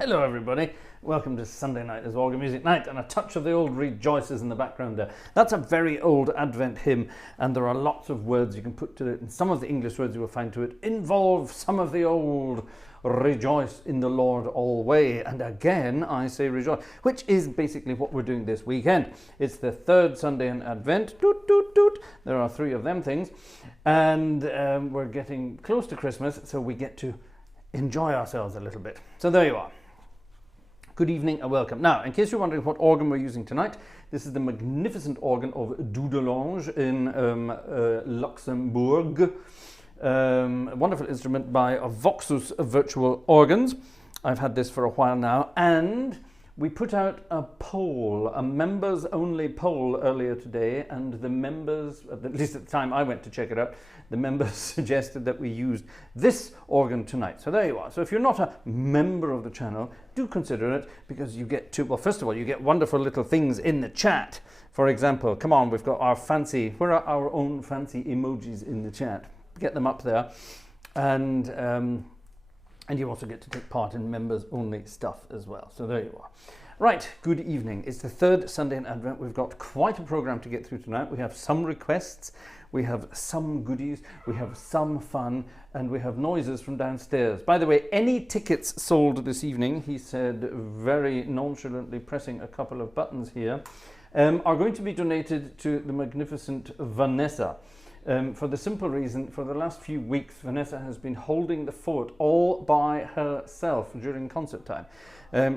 Hello everybody, welcome to Sunday night as organ music night, and a touch of the old rejoices in the background there. That's a very old Advent hymn, and there are lots of words you can put to it, and some of the English words you will find to it involve some of the old rejoice in the Lord always. And again I say rejoice, which is basically what we're doing this weekend. It's the third Sunday in Advent, toot toot toot. There are three of them things, and we're getting close to Christmas, so we get to enjoy ourselves a little bit. So there you are. Good evening and welcome. Now, in case you're wondering what organ we're using tonight, this is the magnificent organ of Dudelange in Luxembourg. A wonderful instrument by Voxus Virtual Organs. I've had this for a while now, and we put out a poll, a members only poll earlier today, and the members, at least at the time I went to check it out, the members suggested that we used this organ tonight. So there you are. So if you're not a member of the channel, do consider it, because you get to, well, first of all, you get wonderful little things in the chat. For example, come on, we've got our fancy, where are our own fancy emojis in the chat? Get them up there. And you also get to take part in members only stuff as well. So there you are. Right, good evening. It's the third Sunday in Advent. We've got quite a program to get through tonight. We have some requests, we have some goodies, we have some fun, and we have noises from downstairs. By the way, any tickets sold this evening, he said very nonchalantly, pressing a couple of buttons here, are going to be donated to the magnificent Vanessa. For the simple reason, for the last few weeks, Vanessa has been holding the fort all by herself during concert time.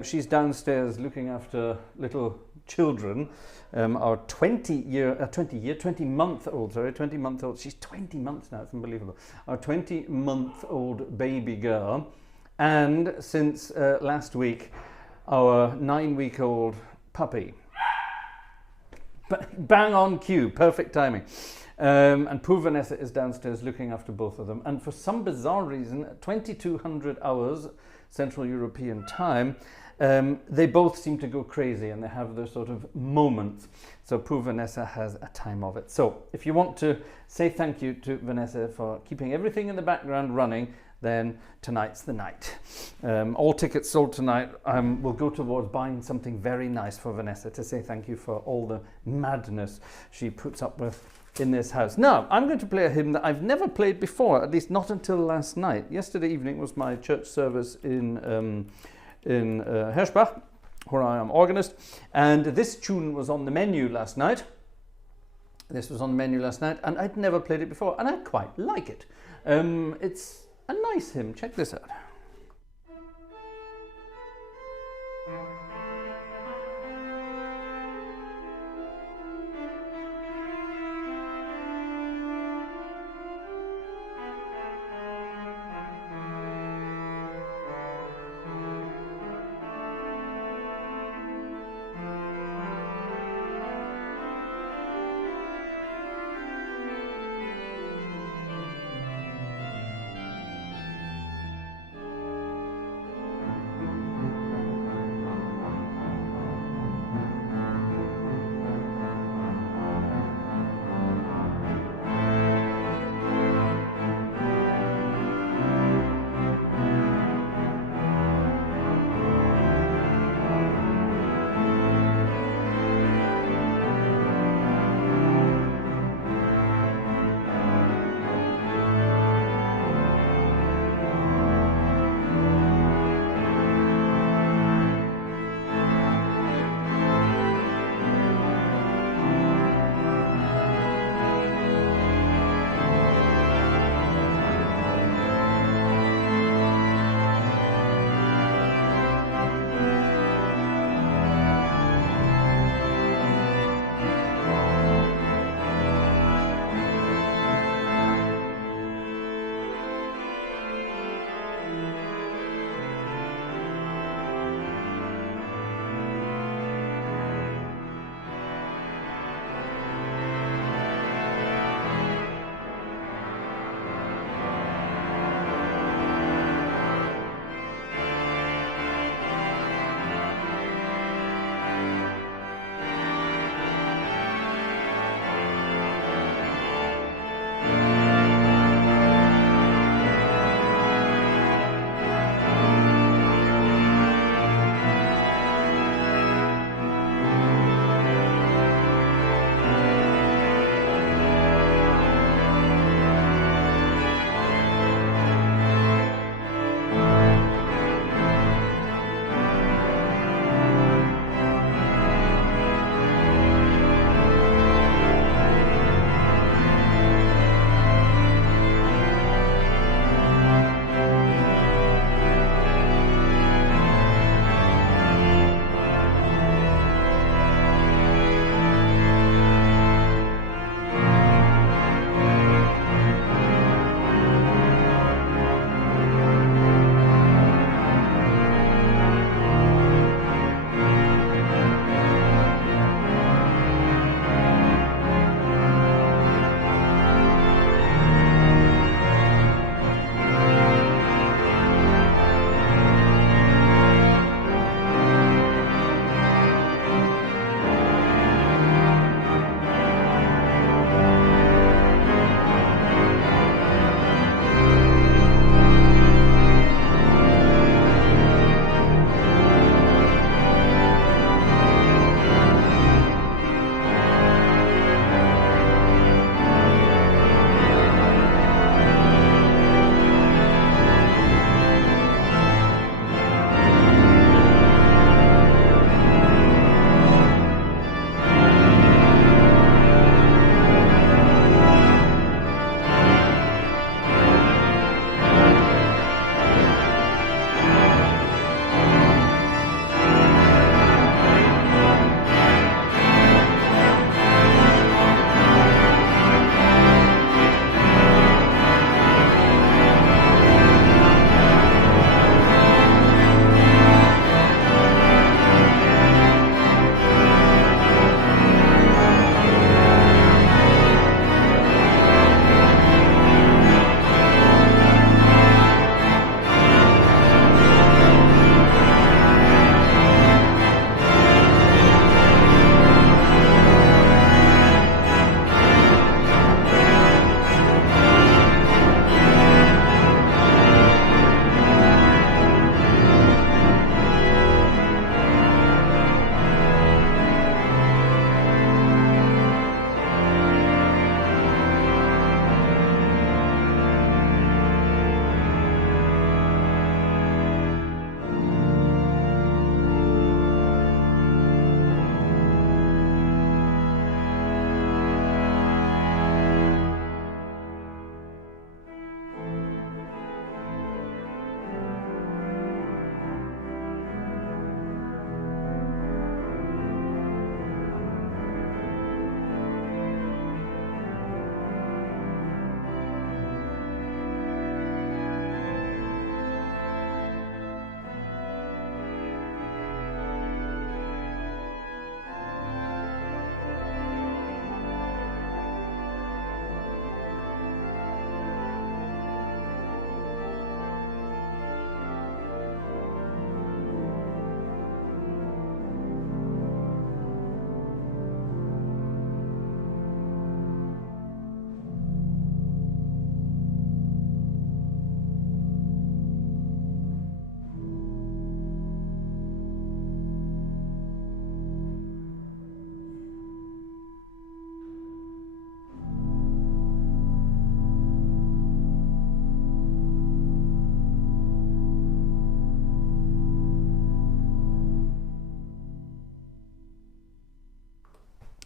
She's downstairs looking after little children. Our 20-month-old, she's 20 months now, it's unbelievable. Our 20-month-old baby girl, and since last week, our 9-week-old puppy. Bang on cue, perfect timing. And poor Vanessa is downstairs looking after both of them. And for some bizarre reason, 2200 hours Central European time, they both seem to go crazy and they have their sort of moments. So poor Vanessa has a time of it. So if you want to say thank you to Vanessa for keeping everything in the background running, then tonight's the night. All tickets sold tonight will go towards buying something very nice for Vanessa to say thank you for all the madness she puts up with in this house. Now, I'm going to play a hymn that I've never played before, at least not until last night. Yesterday evening was my church service in Hirschbach, where I am organist, and this tune was on the menu last night. This was on the menu last night, and I'd never played it before, and I quite like it. It's a nice hymn. Check this out.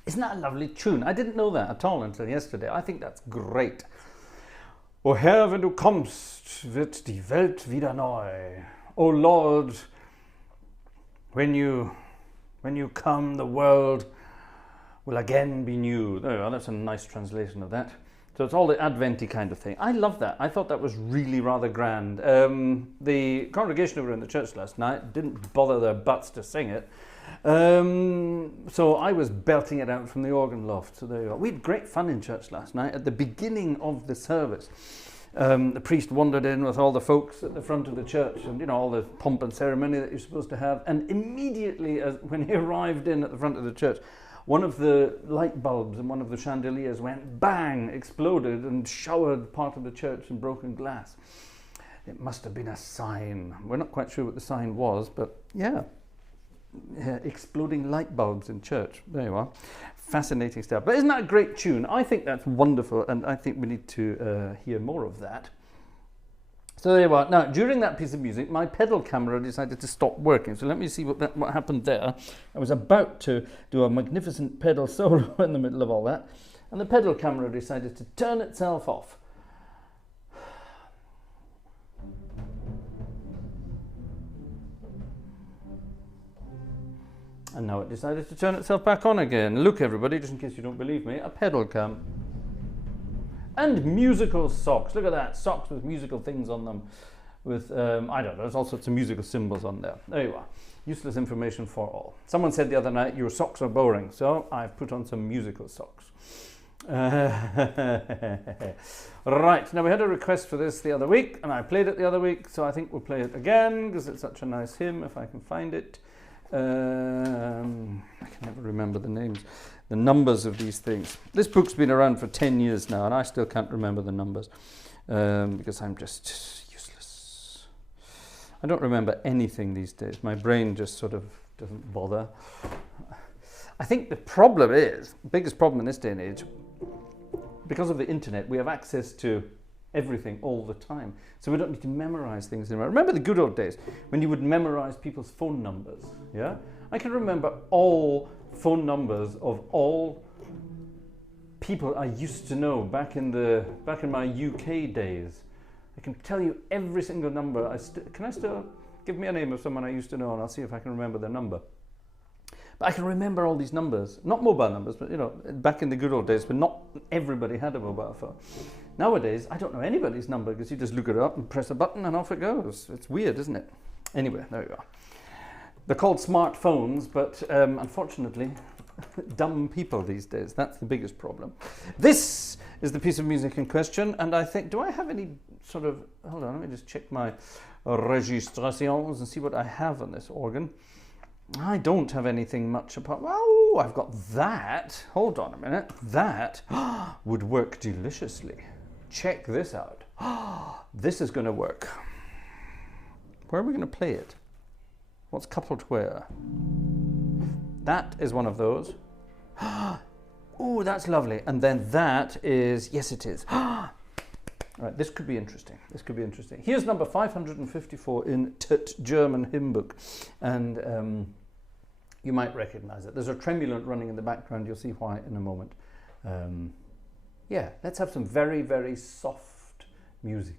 Isn't that a lovely tune? I didn't know that at all until yesterday. I think that's great. O Herr, wenn du kommst, wird die Welt wieder neu. O Lord, when you come, the world will again be new. There you are, that's a nice translation of that. So it's all the Adventy kind of thing. I love that. I thought that was really rather grand. The congregation over in the church last night didn't bother their butts to sing it. So I was belting it out from the organ loft. So there you are. We had great fun in church last night. At the beginning of the service, the priest wandered in with all the folks at the front of the church and, you know, all the pomp and ceremony that you're supposed to have. And immediately, when he arrived in at the front of the church, one of the light bulbs and one of the chandeliers went bang, exploded and showered part of the church in broken glass. It must have been a sign. We're not quite sure what the sign was, but yeah, exploding light bulbs in church. There you are. Fascinating stuff. But isn't that a great tune? I think that's wonderful, and I think we need to hear more of that. So there you are. Now, during that piece of music, my pedal camera decided to stop working. So let me see what happened there. I was about to do a magnificent pedal solo in the middle of all that, and the pedal camera decided to turn itself off. And now it decided to turn itself back on again. Look, everybody, just in case you don't believe me, a pedal cam. And musical socks. Look at that. Socks with musical things on them. With, I don't know, there's all sorts of musical symbols on there. There you are. Useless information for all. Someone said the other night, your socks are boring. So I've put on some musical socks. Right. Now, we had a request for this the other week, and I played it the other week. So I think we'll play it again, because it's such a nice hymn, if I can find it. I can never remember the names, the numbers of these things. This book's been around for 10 years now, and I still can't remember the numbers because I'm just useless. I don't remember anything these days. My brain just sort of doesn't bother. I think the problem is, the biggest problem in this day and age, because of the internet, we have access to everything all the time. So we don't need to memorize things anymore. Remember the good old days when you would memorize people's phone numbers, yeah? I can remember all phone numbers of all people I used to know back in my UK days. I can tell you every single number. Can I still give me a name of someone I used to know, and I'll see if I can remember their number. But I can remember all these numbers, not mobile numbers, but, you know, back in the good old days when not everybody had a mobile phone. Nowadays, I don't know anybody's number because you just look it up and press a button and off it goes. It's weird, isn't it? Anyway, there you are. They're called smartphones, but unfortunately, dumb people these days. That's the biggest problem. This is the piece of music in question, and I think, do I have any sort of, hold on, let me just check my registrations and see what I have on this organ. I don't have anything much apart. Oh, I've got that. Hold on a minute. That would work deliciously. Check this out. This is going to work. Where are we going to play it? What's coupled where? That is one of those. Oh, that's lovely. And then that is, yes, it is. Right, this could be interesting. This could be interesting. Here's number 554 in Tit German hymn book. And you might recognize it. There's a tremulant running in the background. You'll see why in a moment. Yeah, let's have some very, very soft music.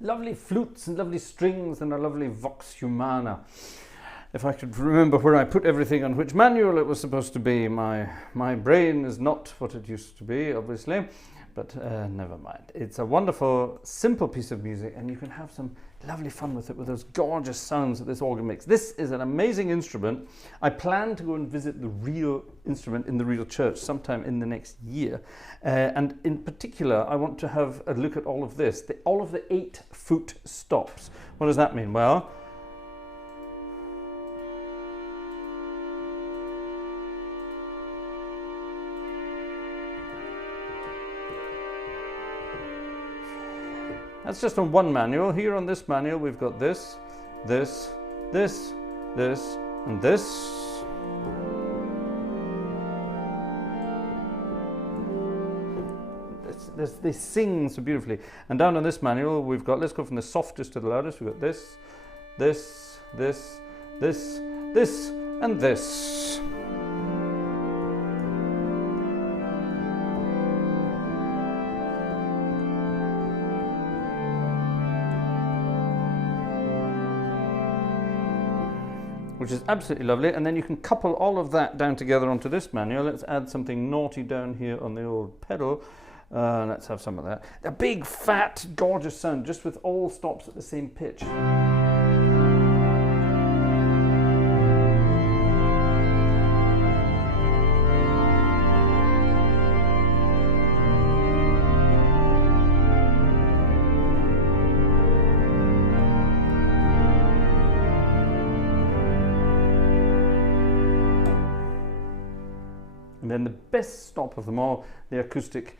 lovely flutes and lovely strings and a lovely vox humana. If I could remember where I put everything on which manual it was supposed to be. My brain is not what it used to be, obviously, but never mind. It's a wonderful, simple piece of music, and you can have some lovely fun with it, with those gorgeous sounds that this organ makes. This is an amazing instrument. I plan to go and visit the real instrument in the real church sometime in the next year. And in particular, I want to have a look at all of this, all of the 8-foot stops. What does that mean? Well, that's just on one manual. Here on this manual, we've got this, this, this, this, and this. They sing so beautifully. And down on this manual, we've got, let's go from the softest to the loudest. We've got this, this, this, this, this, and this. Which is absolutely lovely. And then you can couple all of that down together onto this manual. Let's add something naughty down here on the old pedal. Let's have some of that. A big, fat, gorgeous sound, just with all stops at the same pitch. And then the best stop of them all, the acoustic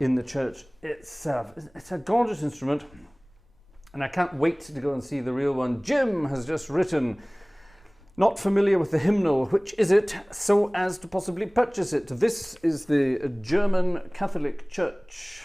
in the church itself. It's a gorgeous instrument, and I can't wait to go and see the real one. Jim has just written, not familiar with the hymnal, which is it, so as to possibly purchase it. This is the German Catholic Church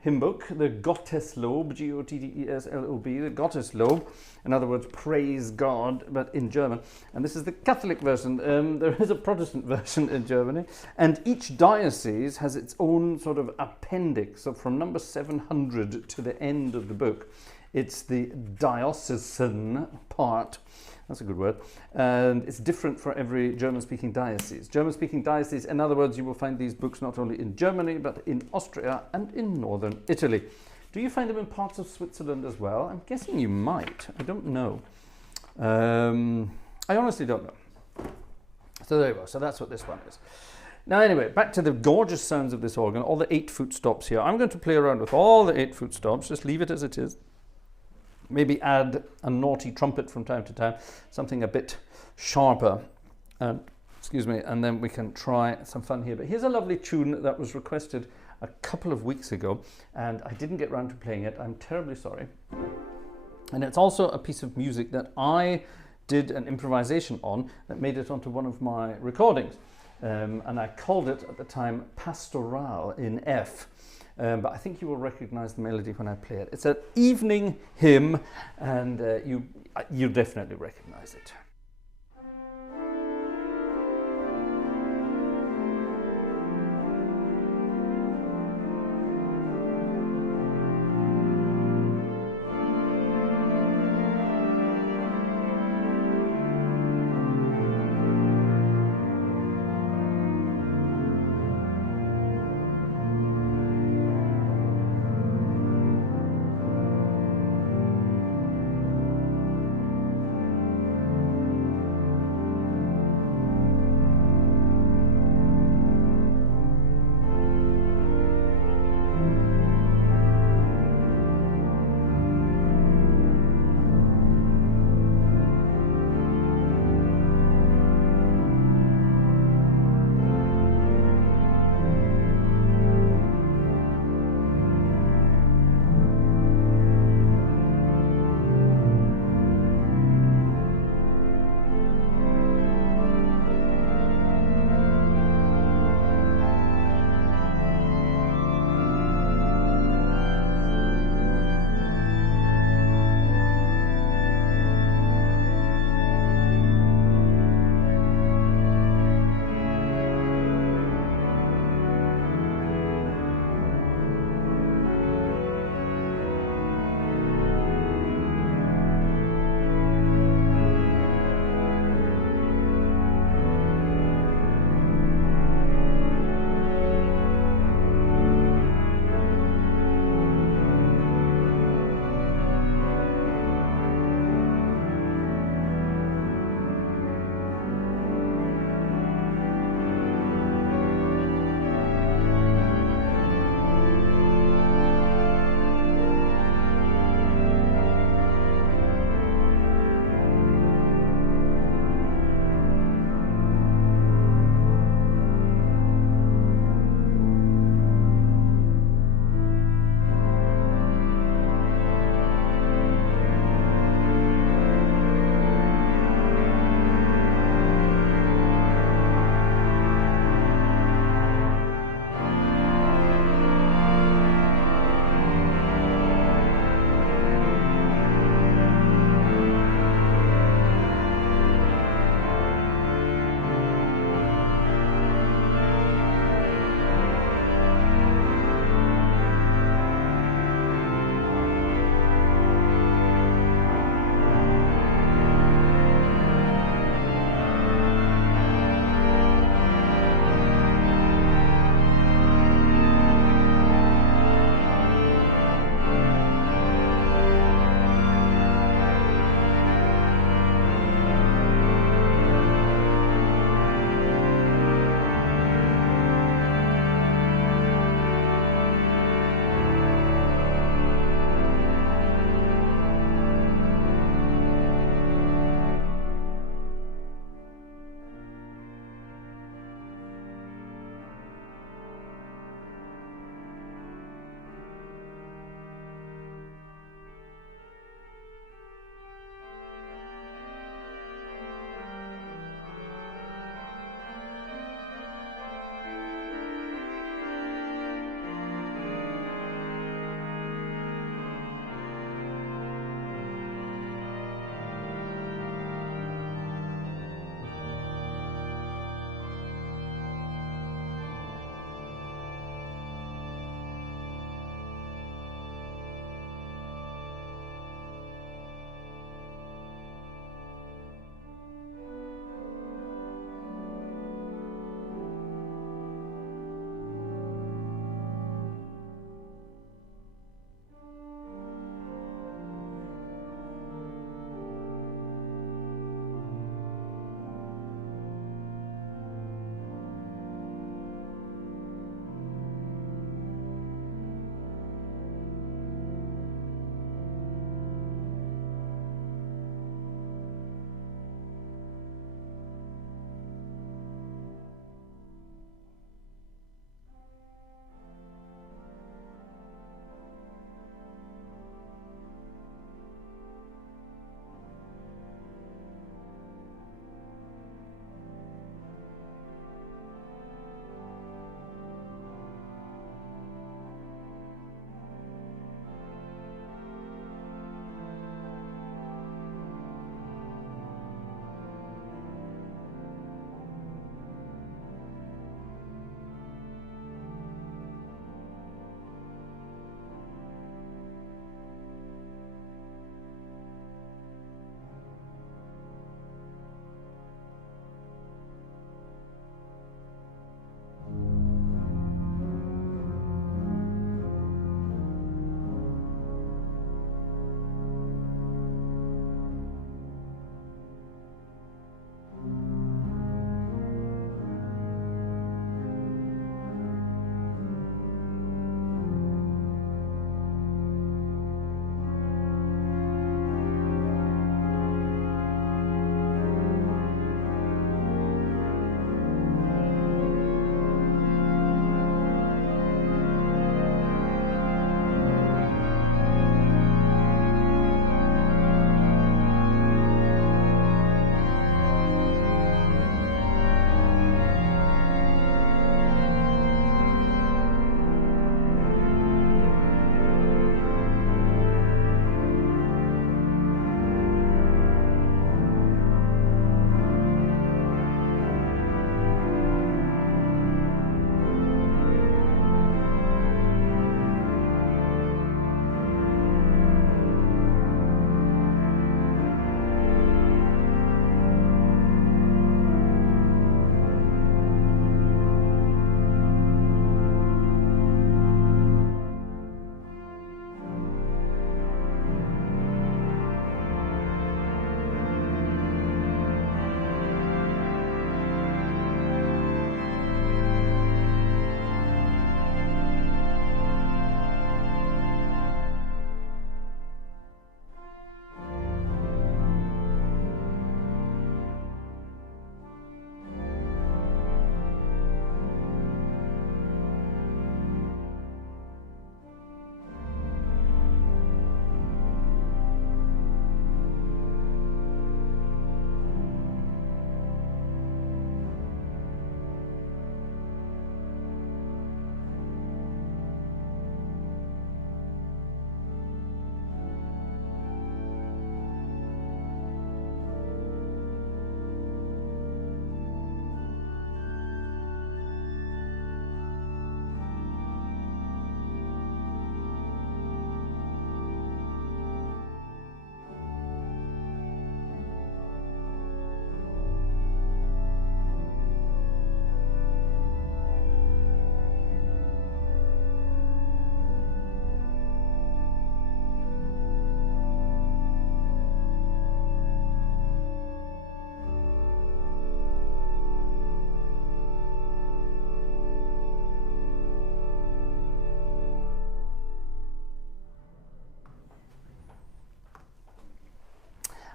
hymn book, the Gotteslob, G-O-T-T-E-S-L-O-B, the Gotteslob, in other words, praise God, but in German. And this is the Catholic version. There is a Protestant version in Germany, and each diocese has its own sort of appendix. So from number 700 to the end of the book, it's the diocesan part. That's a good word. And it's different for every German-speaking diocese. German-speaking diocese, in other words, you will find these books not only in Germany, but in Austria and in northern Italy. Do you find them in parts of Switzerland as well? I'm guessing you might. I don't know. I honestly don't know. So there you go. So that's what this one is. Now anyway, back to the gorgeous sounds of this organ, all the 8-foot stops here. I'm going to play around with all the 8-foot stops, just leave it as it is. Maybe add a naughty trumpet from time to time, something a bit sharper, excuse me, and then we can try some fun here. But here's a lovely tune that was requested a couple of weeks ago, and I didn't get around to playing it. I'm terribly sorry. And it's also a piece of music that I did an improvisation on that made it onto one of my recordings. And I called it at the time Pastoral in F. But I think you will recognize the melody when I play it. It's an evening hymn, and you definitely recognize it.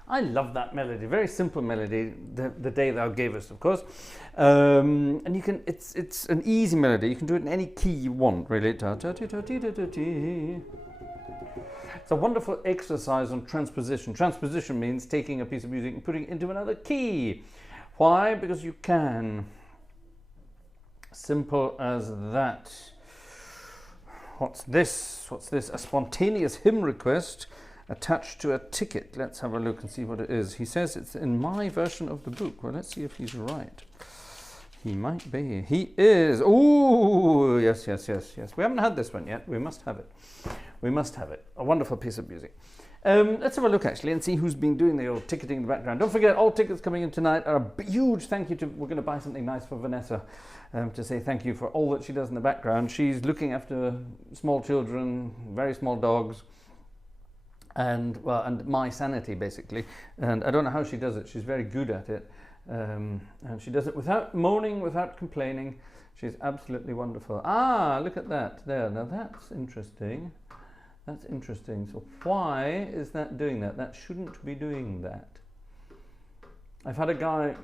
I love that melody. Very simple melody. The day thou gavest, of course. And you can. It's an easy melody. You can do it in any key you want, really. It's a wonderful exercise on transposition. Transposition means taking a piece of music and putting it into another key. Why? Because you can. Simple as that. What's this? What's this? A spontaneous hymn request attached to a ticket. Let's have a look and see what it is. He says it's in my version of the book. Well, let's see if he's right. He might be. He is. Oh, yes, yes, yes, yes. We haven't had this one yet. We must have it. We must have it. A wonderful piece of music. Let's have a look actually and see who's been doing the old ticketing in the background. Don't forget, all tickets coming in tonight are a huge thank you to. We're going to buy something nice for Vanessa to say thank you for all that she does in the background. She's looking after small children, very small dogs, and my sanity basically. And I don't know how she does it. She's very good at it, and she does it without moaning, without complaining. She's absolutely wonderful. Ah, look at that there. Now that's interesting. That's interesting. So why is that doing that? That shouldn't be doing that. I've had a guy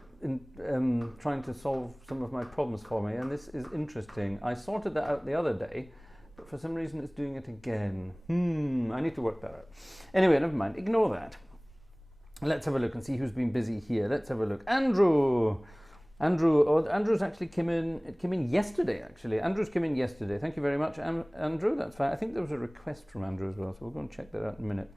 trying to solve some of my problems for me, and this is interesting. I sorted that out the other day, but for some reason it's doing it again. I need to work that out. Anyway, never mind. Ignore that. Let's have a look and see who's been busy here. Let's have a look. Andrew's actually came in. It came in yesterday, actually. Andrew's came in yesterday. Thank you very much, Andrew. That's fine. I think there was a request from Andrew as well, so we'll go and check that out in a minute.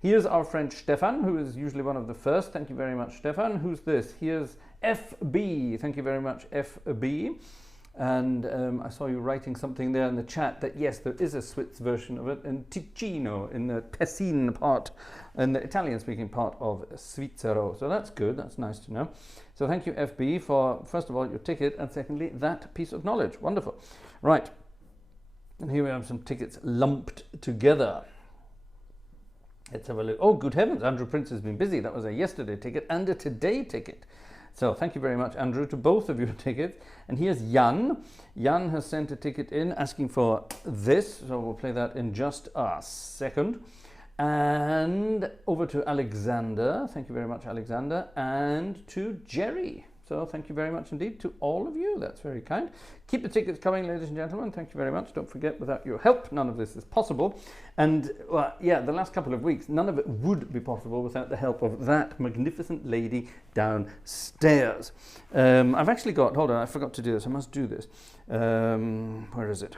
Here's our friend Stefan, who is usually one of the first. Thank you very much, Stefan. Who's this? Here's FB. Thank you very much, FB. And I saw you writing something there in the chat that yes, there is a Swiss version of it in Ticino, in the Tessin part, in the Italian-speaking part of Svizzero. So that's good. That's nice to know. So thank you, FB, for first of all your ticket, and secondly that piece of knowledge. Wonderful. Right. And here we have some tickets lumped together. Let's have a look. Oh, good heavens! Andrew Prince has been busy. That was a yesterday ticket and a today ticket. So thank you very much, Andrew, to both of your tickets. And here's Jan. Jan has sent a ticket in asking for this. So we'll play that in just a second. And over to Alexander. Thank you very much, Alexander. And to Jerry. So thank you very much indeed to all of you. That's very kind. Keep the tickets coming, ladies and gentlemen. Thank you very much. Don't forget, without your help, none of this is possible. And well, yeah, the last couple of weeks, none of it would be possible without the help of that magnificent lady downstairs. I've actually got, hold on, I forgot to do this. I must do this. Where is it?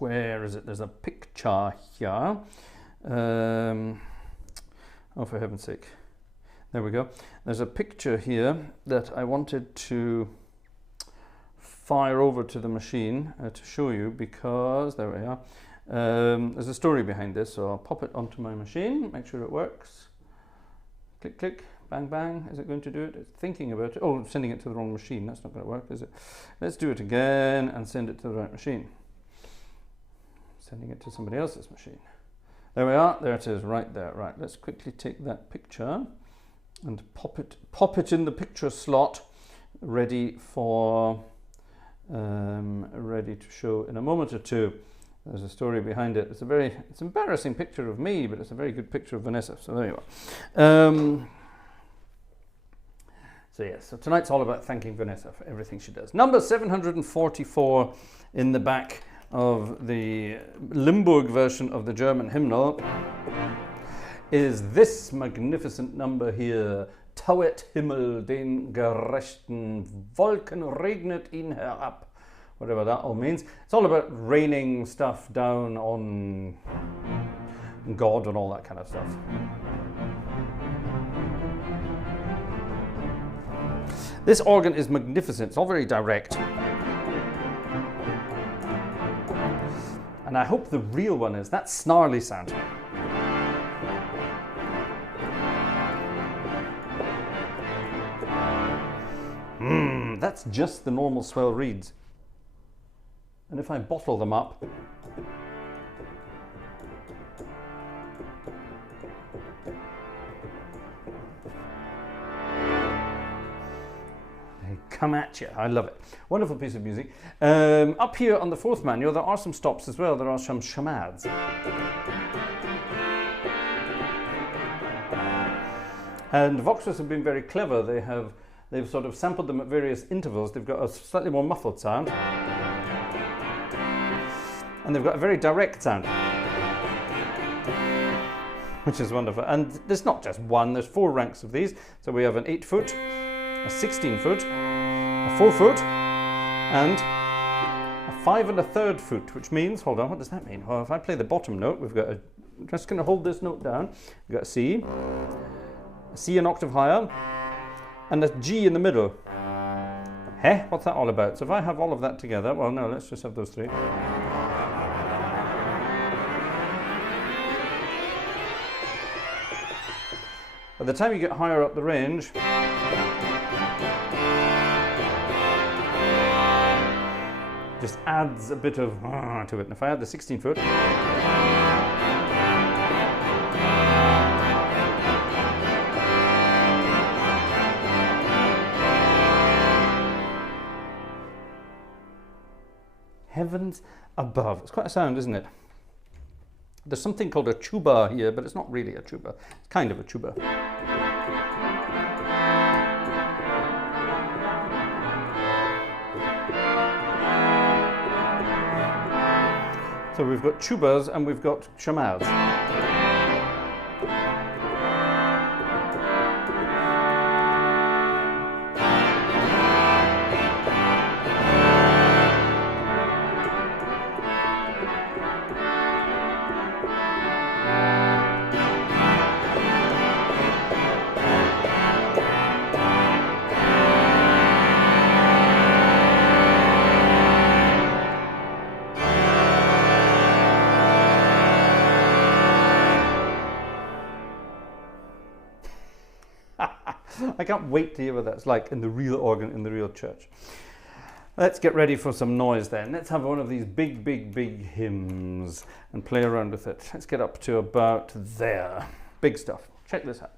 Where is it? There's a picture here. Oh, for heaven's sake. There we go. There's a picture here that I wanted to fire over to the machine to show you because, there we are. There's a story behind this, so I'll pop it onto my machine, make sure it works. Click, click, bang, bang. Is it going to do it? It's thinking about it. Oh, sending it to the wrong machine. That's not going to work, is it? Let's do it again and send it to the right machine. Sending it to somebody else's machine. There we are. There it is, right there. Right, let's quickly take that picture and pop it in the picture slot, ready for ready to show in a moment or two. There's a story behind it. It's an embarrassing picture of me, but it's a very good picture of Vanessa. So there you are. So yes, so tonight's all about thanking Vanessa for everything she does. Number 744 in the back of the Limburg version of the German hymnal is this magnificent number here. Tauet Himmel den Gerechten, Wolken regnet ihn herab. Whatever that all means. It's all about raining stuff down on God and all that kind of stuff. This organ is magnificent. It's all very direct. And I hope the real one is that snarly sound. That's just the normal swell reeds. And if I bottle them up, they come at you. I love it. Wonderful piece of music. Up here on the fourth manual, there are some stops as well. There are some chamades. And Voxus have been very clever. They've sort of sampled them at various intervals. They've got a slightly more muffled sound. And they've got a very direct sound, which is wonderful. And there's not just one, there's 4 ranks of these. So we have an 8-foot, a 16-foot, a 4-foot, and a 5 1/3 foot, which means, hold on, what does that mean? Well, if I play the bottom note, we've got I'm just going to hold this note down. We've got a C an octave higher, and a G in the middle. Heh, what's that all about? So if I have all of that together, well, no, let's just have those 3. By the time you get higher up the range, just adds a bit of to it. And if I add the 16-foot, heavens above. It's quite a sound, isn't it? There's something called a tuba here, but it's not really a tuba. It's kind of a tuba. So we've got tubas and we've got chamades. I can't wait to hear what that's like in the real organ, in the real church. Let's get ready for some noise then. Let's have one of these big, big, big hymns and play around with it. Let's get up to about there. Big stuff. Check this out.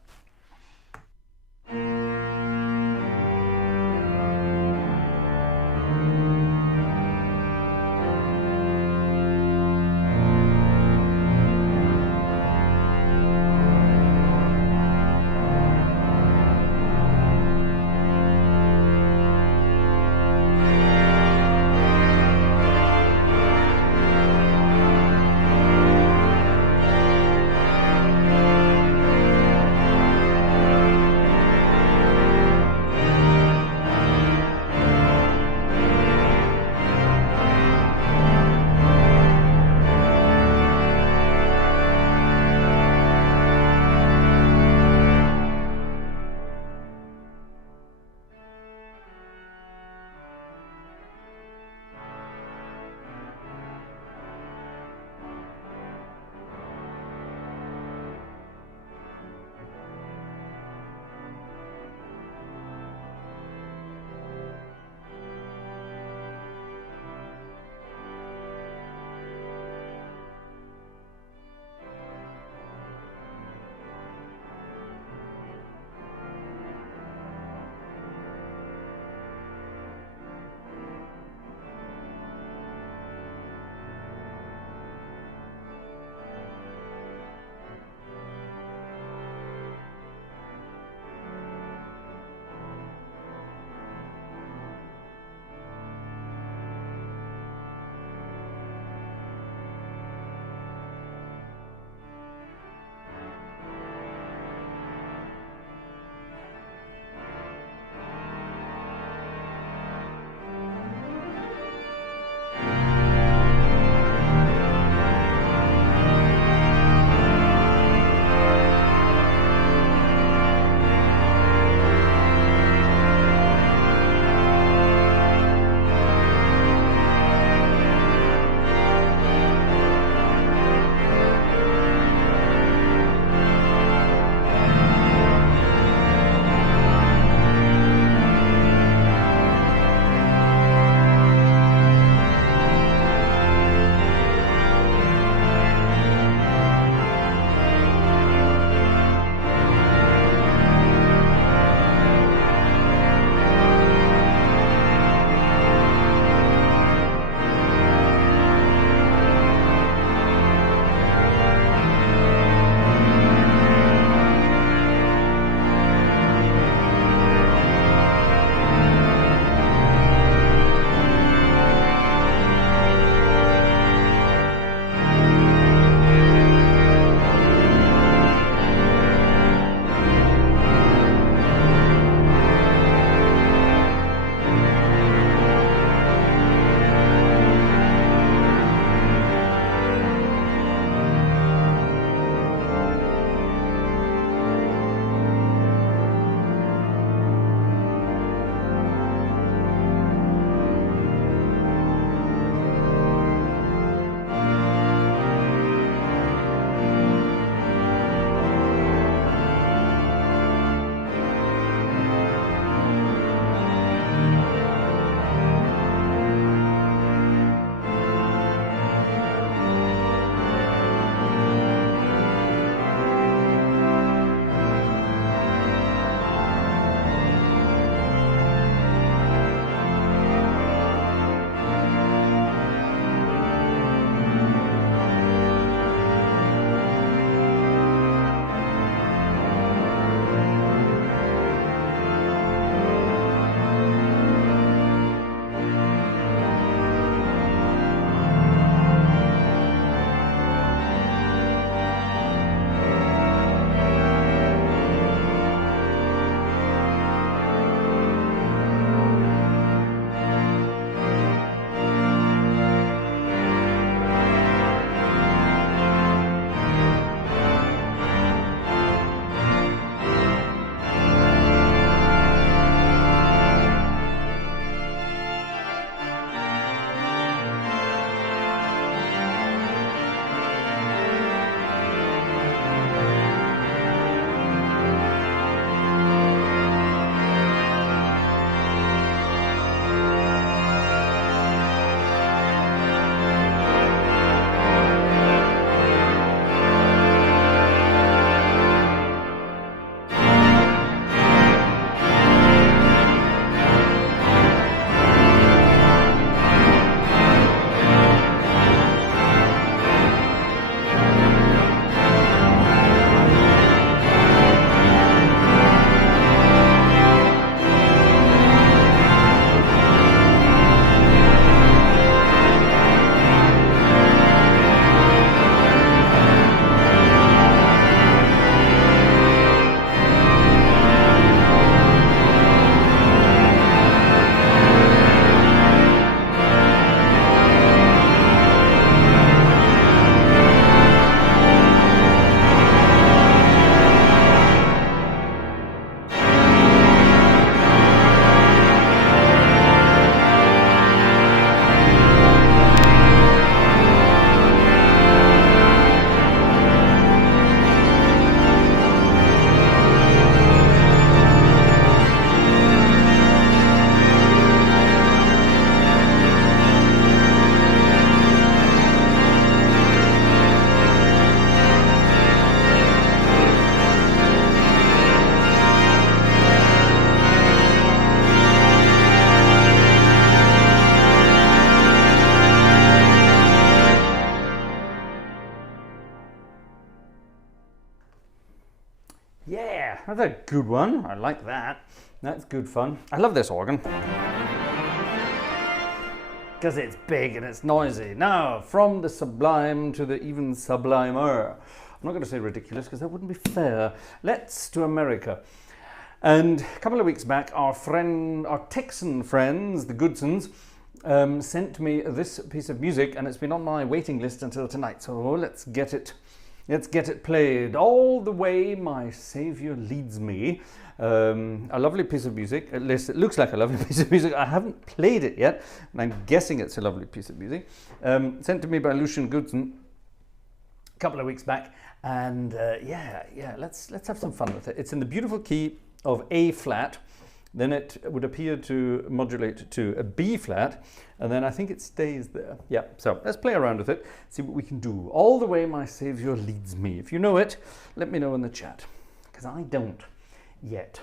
That's a good one. I like that. That's good fun. I love this organ. Because it's big and it's noisy. Now, from the sublime to the even sublimer. I'm not going to say ridiculous because that wouldn't be fair. Let's to America. And a couple of weeks back, our Texan friends, the Goodsons, sent me this piece of music, and it's been on my waiting list until tonight. So let's get it played. All the Way My Saviour Leads Me. A lovely piece of music. At least it looks like a lovely piece of music. I haven't played it yet, and I'm guessing it's a lovely piece of music. Sent to me by Lucian Goodson a couple of weeks back, and let's have some fun with it. It's in the beautiful key of A flat. Then it would appear to modulate to a B flat, and then I think it stays there. Yeah, so let's play around with it, see what we can do. All the Way My Saviour Leads Me. If you know it, let me know in the chat, because I don't yet.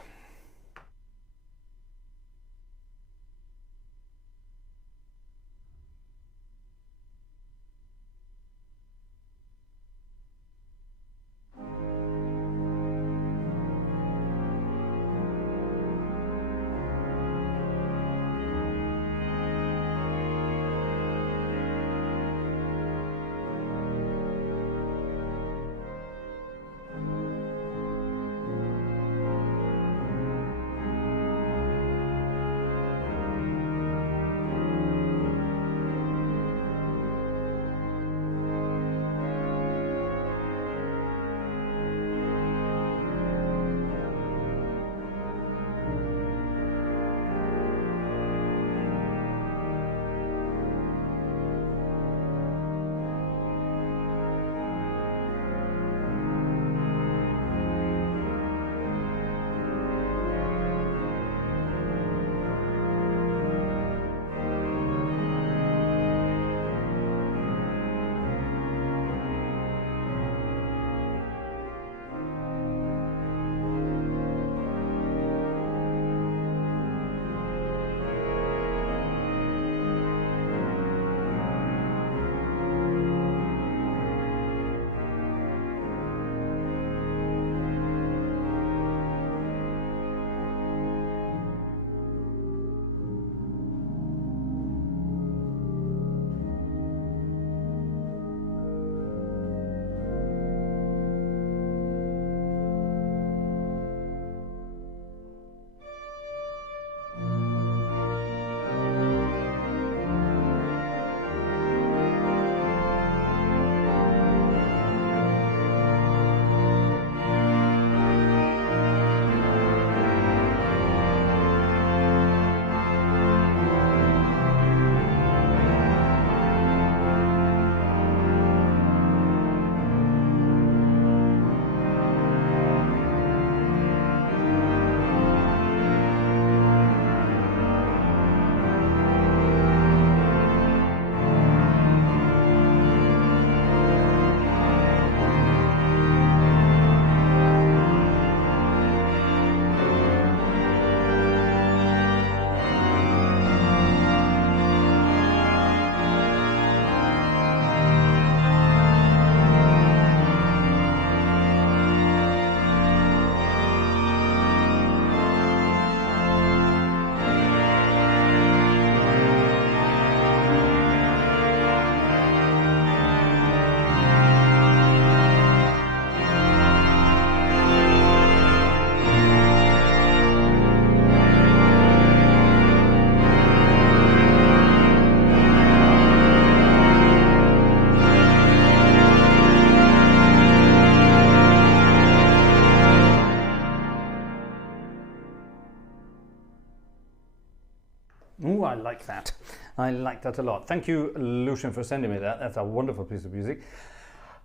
Ooh, I like that. I like that a lot. Thank you, Lucian, for sending me that. That's a wonderful piece of music.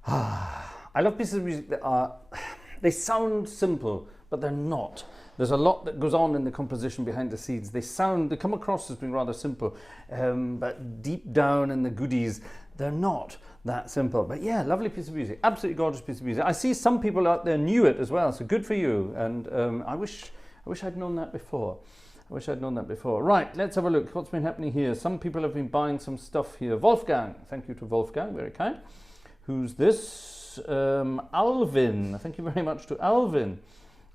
I love pieces of music that are, they sound simple, but they're not. There's a lot that goes on in the composition behind the scenes. They come across as being rather simple, but deep down in the goodies, they're not that simple. But yeah, lovely piece of music. Absolutely gorgeous piece of music. I see some people out there knew it as well, so good for you. And I wish I'd known that before. I wish I'd known that before. Right, let's have a look. What's been happening here? Some people have been buying some stuff here. Wolfgang, thank you to Wolfgang, very kind. Who's this? Alvin, thank you very much to Alvin.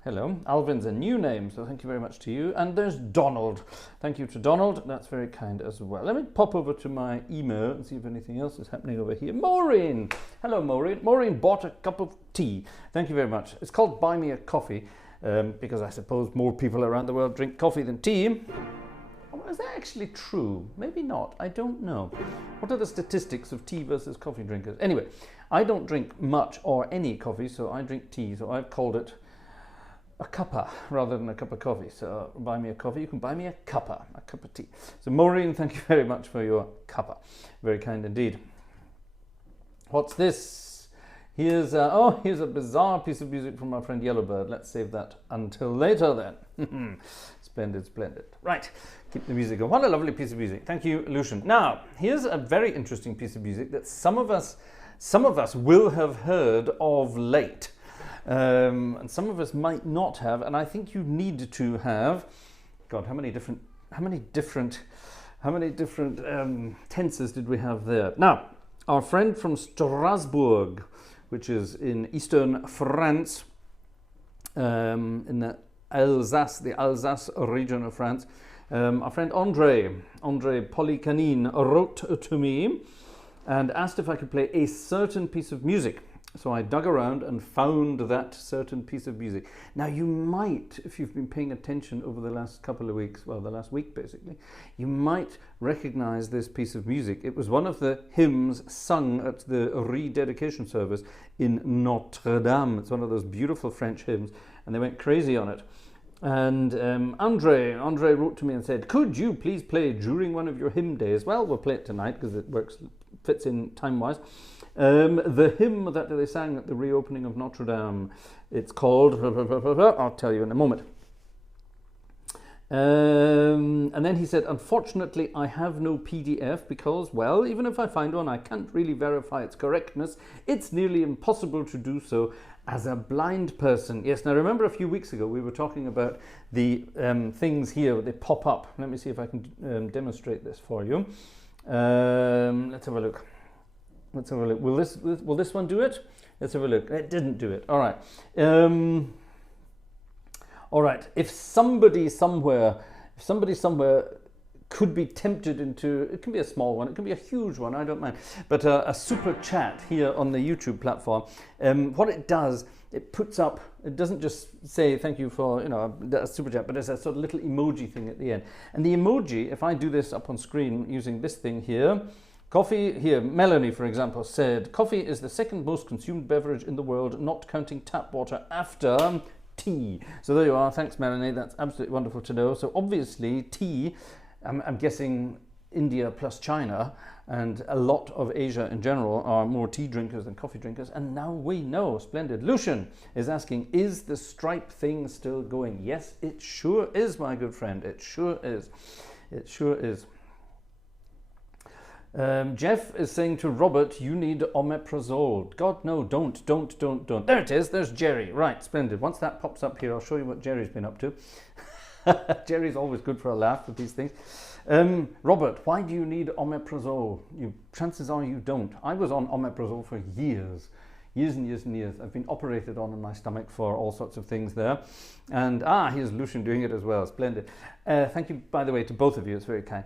Hello. Alvin's a new name, so thank you very much to you. And there's Donald. Thank you to Donald. That's very kind as well. Let me pop over to my email and see if anything else is happening over here. Maureen. Hello, Maureen. Maureen bought a cup of tea. Thank you very much. It's called Buy Me a Coffee because I suppose more people around the world drink coffee than tea. Is that actually true? Maybe not. I don't know. What are the statistics of tea versus coffee drinkers? Anyway, I don't drink much or any coffee, so I drink tea. So I've called it a cuppa rather than a cup of coffee. So buy me a coffee, you can buy me a cuppa, a cup of tea. So Maureen, thank you very much for your cuppa. Very kind indeed. What's this? Here's a bizarre piece of music from our friend Yellowbird. Let's save that until later then. Splendid, splendid. Right, keep the music going. What a lovely piece of music. Thank you, Lucian. Now, here's a very interesting piece of music that some of us will have heard of late. And some of us might not have, and I think you need to have. God, how many different tenses did we have there? Now, our friend from Strasbourg, which is in eastern France, in the Alsace region of France, our friend Andre Polycanine wrote to me and asked if I could play a certain piece of music. So I dug around and found that certain piece of music. Now you might, if you've been paying attention over the last couple of weeks, well, the last week basically, you might recognize this piece of music. It was one of the hymns sung at the rededication service in Notre Dame. It's one of those beautiful French hymns, and they went crazy on it. And Andre wrote to me and said, could you please play during one of your hymn days? Well, we'll play it tonight because it fits in time-wise. The hymn that they sang at the reopening of Notre Dame, it's called, I'll tell you in a moment. And then he said, unfortunately, I have no PDF because, well, even if I find one, I can't really verify its correctness. It's nearly impossible to do so as a blind person. Yes, now remember a few weeks ago we were talking about the things here, they pop up. Let me see if I can demonstrate this for you. Let's have a look. Will this one do it? Let's have a look. It didn't do it. All right. All right. If somebody somewhere could be tempted into, it can be a small one, it can be a huge one, I don't mind, but a super chat here on the YouTube platform, what it does, it puts up, it doesn't just say thank you for, a super chat, but there's a sort of little emoji thing at the end. And the emoji, if I do this up on screen using this thing here, coffee, here, Melanie, for example, said, coffee is the second most consumed beverage in the world, not counting tap water after tea. So there you are. Thanks, Melanie. That's absolutely wonderful to know. So obviously tea, I'm guessing India plus China and a lot of Asia in general are more tea drinkers than coffee drinkers. And now we know. Splendid. Lucian is asking, is the Stripe thing still going? Yes, it sure is, my good friend. It sure is. It sure is. Jeff is saying to Robert, you need omeprazole. God, no, don't. There it is. There's Jerry. Right, splendid. Once that pops up here, I'll show you what Jerry's been up to. Jerry's always good for a laugh with these things. Robert, why do you need omeprazole? Chances are you don't. I was on omeprazole for years and years. I've been operated on in my stomach for all sorts of things there. And here's Lucian doing it as well. Splendid. Thank you, by the way, to both of you. It's very kind.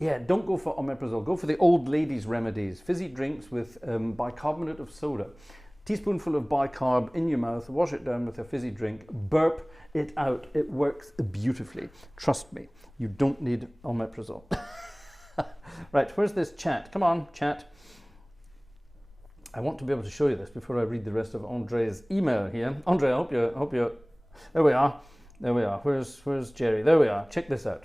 Yeah, don't go for omeprazole. Go for the old ladies' remedies. Fizzy drinks with bicarbonate of soda. Teaspoonful of bicarb in your mouth. Wash it down with a fizzy drink. Burp it out. It works beautifully. Trust me. You don't need omeprazole. Right, where's this chat? Come on, chat. I want to be able to show you this before I read the rest of Andre's email here. Andre, I hope you're. There we are. Where's Jerry? There we are. Check this out.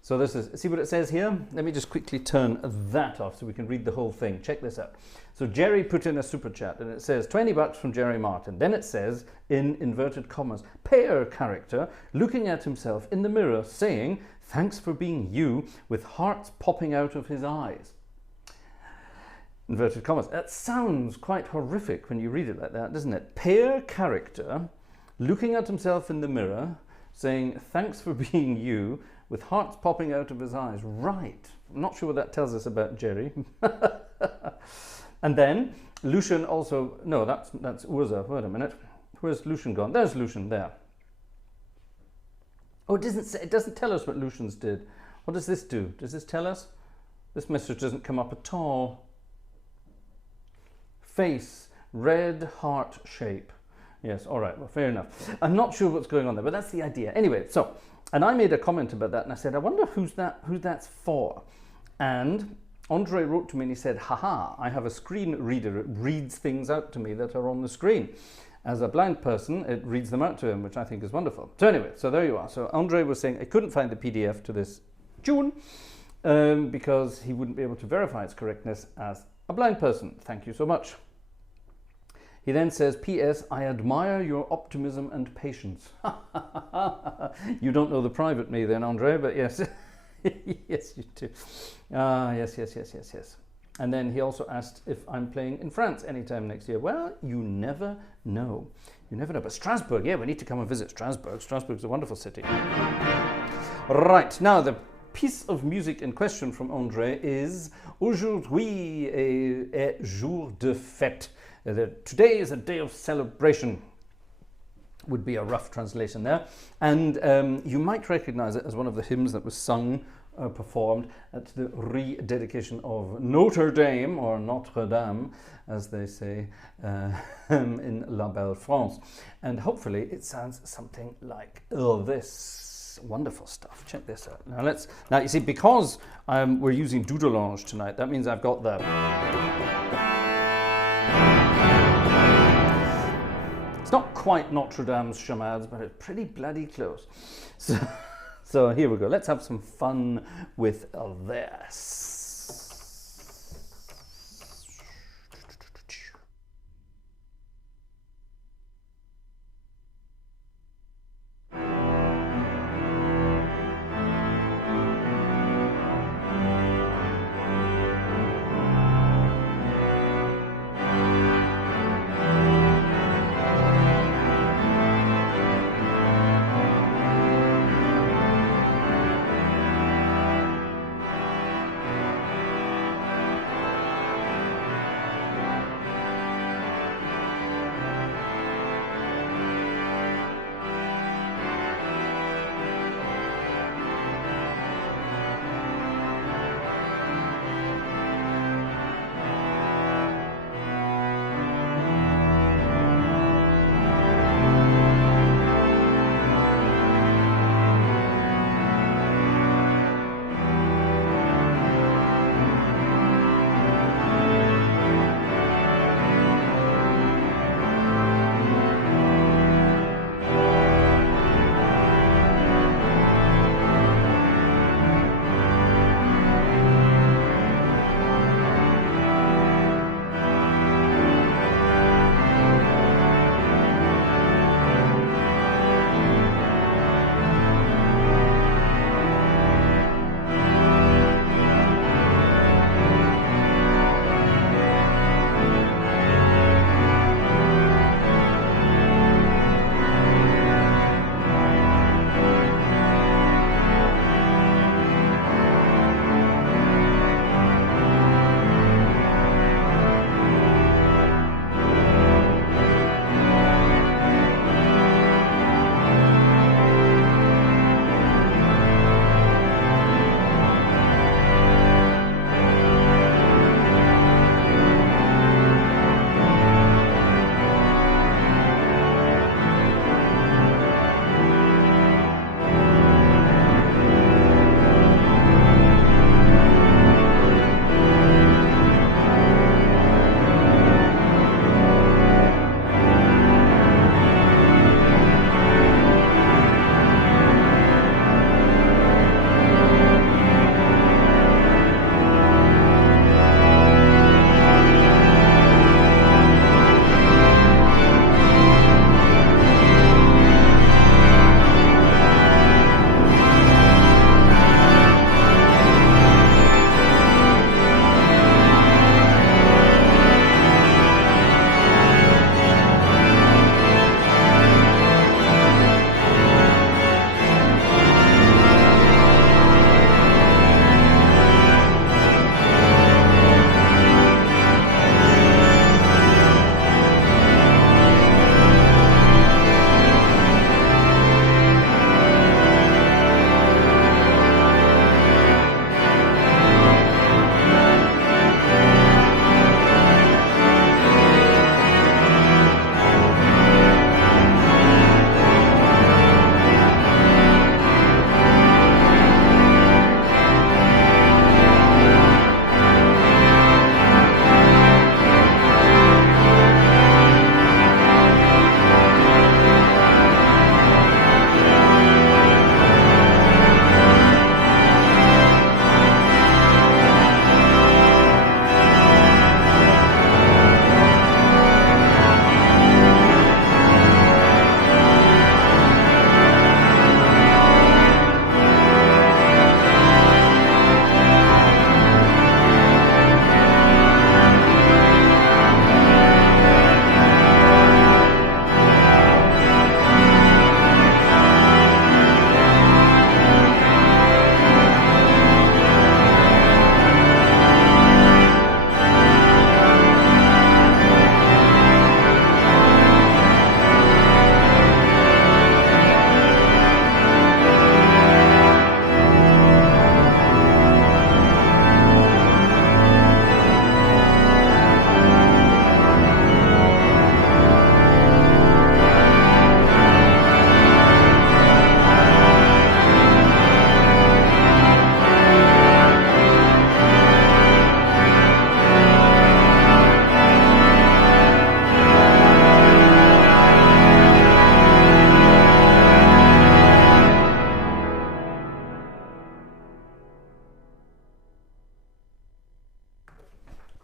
So this is, see what it says here? Let me just quickly turn that off so we can read the whole thing. Check this out. So Jerry put in a super chat and it says 20 bucks from Jerry Martin. Then it says in inverted commas, pair character looking at himself in the mirror saying, thanks for being you, with hearts popping out of his eyes. Inverted commas. That sounds quite horrific when you read it like that, doesn't it? Pair character looking at himself in the mirror saying, thanks for being you, with hearts popping out of his eyes. Right. I'm not sure what that tells us about Jerry. And then Lucian also, no, that's Urza. Wait a minute. Where's Lucian gone? There's Lucian, there. Oh, it doesn't tell us what Lucian's did. What does this do? Does this tell us? This message doesn't come up at all. Face, red heart shape. Yes, all right, well, fair enough. I'm not sure what's going on there, but that's the idea. Anyway, so, and I made a comment about that, and I said, I wonder who that's for. And Andre wrote to me and he said, haha, I have a screen reader. It reads things out to me that are on the screen. As a blind person, it reads them out to him, which I think is wonderful. So anyway, so there you are. So Andre was saying I couldn't find the PDF to this tune because he wouldn't be able to verify its correctness as a blind person. Thank you so much. He then says, P.S. I admire your optimism and patience. You don't know the private me then, Andre, but yes. Yes, you do. Yes. And then he also asked if I'm playing in France anytime next year. Well, you never know. You never know. But Strasbourg, yeah, we need to come and visit Strasbourg. Strasbourg's a wonderful city. Right, now the piece of music in question from Andre is Aujourd'hui est jour de fête. Today is a day of celebration, would be a rough translation there. And you might recognize it as one of the hymns that was sung, performed at the rededication of Notre Dame, or Notre Dame, as they say in La Belle France. And hopefully it sounds something like this. Wonderful stuff. Check this out. Now you see, because we're using Doodleange tonight, that means I've got the... It's not quite Notre Dame's chamades, but it's pretty bloody close. So here we go. Let's have some fun with this.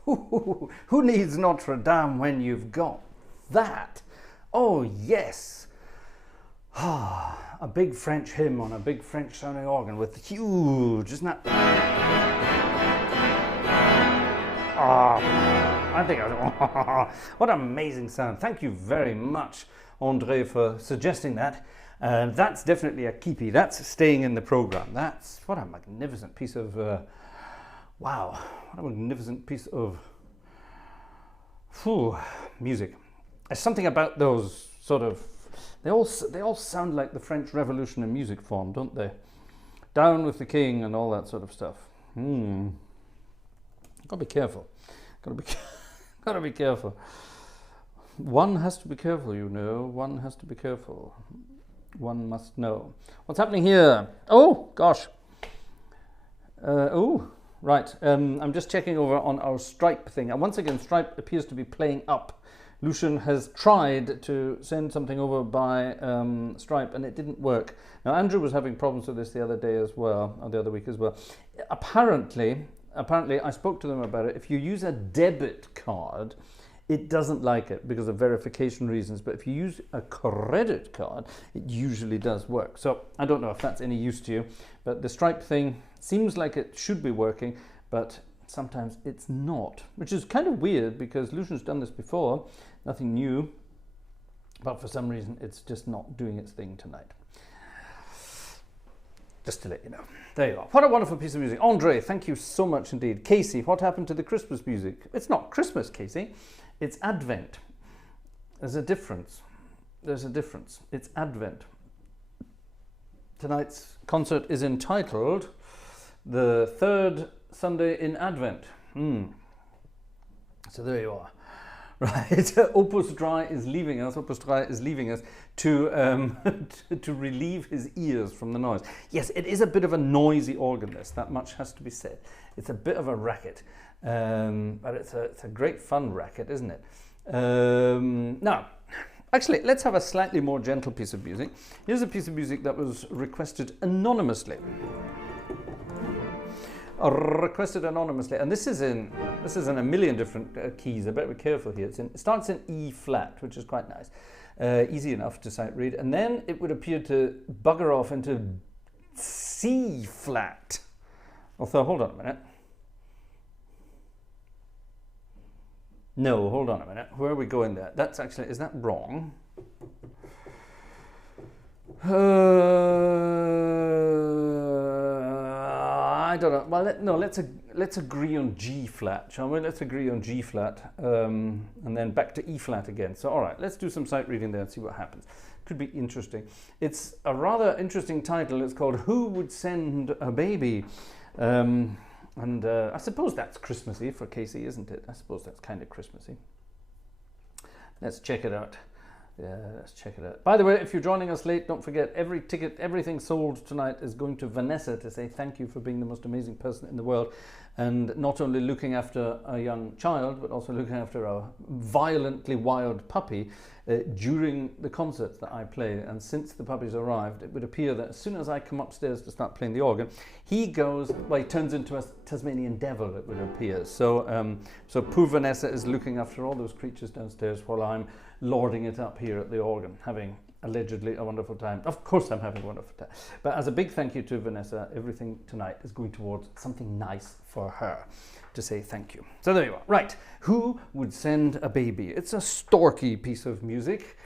Who needs Notre Dame when you've got that? Oh, yes. A big French hymn on a big French sounding organ with huge, isn't that? I think what an amazing sound. Thank you very much, Andre, for suggesting that. That's definitely a keepy. That's staying in the program. That's what a magnificent piece of wow, what a magnificent piece of music. There's something about those sort of, they all sound like the French Revolution in music form, don't they? Down with the king and all that sort of stuff. Gotta be careful. Gotta be careful. One has to be careful, you know. One has to be careful. One must know. What's happening here? Oh, gosh. Right. I'm just checking over on our Stripe thing. And once again, Stripe appears to be playing up. Lucian has tried to send something over by Stripe and it didn't work. Now, Andrew was having problems with this the other day as well, or the other week as well. Apparently, I spoke to them about it. If you use a debit card, it doesn't like it because of verification reasons. But if you use a credit card, it usually does work. So I don't know if that's any use to you, but the Stripe thing seems like it should be working, but sometimes it's not, which is kind of weird because Lucian's done this before, nothing new, but for some reason it's just not doing its thing tonight. Just to let you know. There you are. What a wonderful piece of music. Andre, thank you so much indeed. Casey, what happened to the Christmas music? It's not Christmas, Casey. It's Advent. There's a difference. There's a difference. It's Advent. Tonight's concert is entitled The Third Sunday in Advent. So there you are. Right, Opus 3 is leaving us. Opus 3 is leaving us to to relieve his ears from the noise. Yes, it is a bit of a noisy organ. That much has to be said. It's a bit of a racket, but it's a great fun racket, isn't it? Now, actually, let's have a slightly more gentle piece of music. Here's a piece of music that was requested anonymously. And this is in a million different keys. I better be careful here. It starts in E flat, which is quite nice, easy enough to sight read, and then it would appear to bugger off into C flat. Although, hold on a minute. No, hold on a minute. Where are we going there? That's actually, is that wrong? I don't know. Well, let's agree on G flat, shall we? Let's agree on G flat, and then back to E flat again. So, all right, let's do some sight reading there and see what happens. Could be interesting. It's a rather interesting title. It's called "Who Would Send a Baby?" And I suppose that's Christmassy for Casey, isn't it? I suppose that's kind of Christmassy. Let's check it out. Yeah, let's check it out. By the way, if you're joining us late, don't forget every ticket, everything sold tonight is going to Vanessa to say thank you for being the most amazing person in the world, and not only looking after a young child, but also looking after a violently wild puppy during the concerts that I play. And since the puppy's arrived, it would appear that as soon as I come upstairs to start playing the organ, he goes, well, he turns into a Tasmanian devil, it would appear. So, so poor Vanessa is looking after all those creatures downstairs while I'm lording it up here at the organ, having allegedly a wonderful time. Of course I'm having a wonderful time. But as a big thank you to Vanessa, everything tonight is going towards something nice for her, to say thank you. So there you are. Right, Who Would Send a Baby? It's a storky piece of music.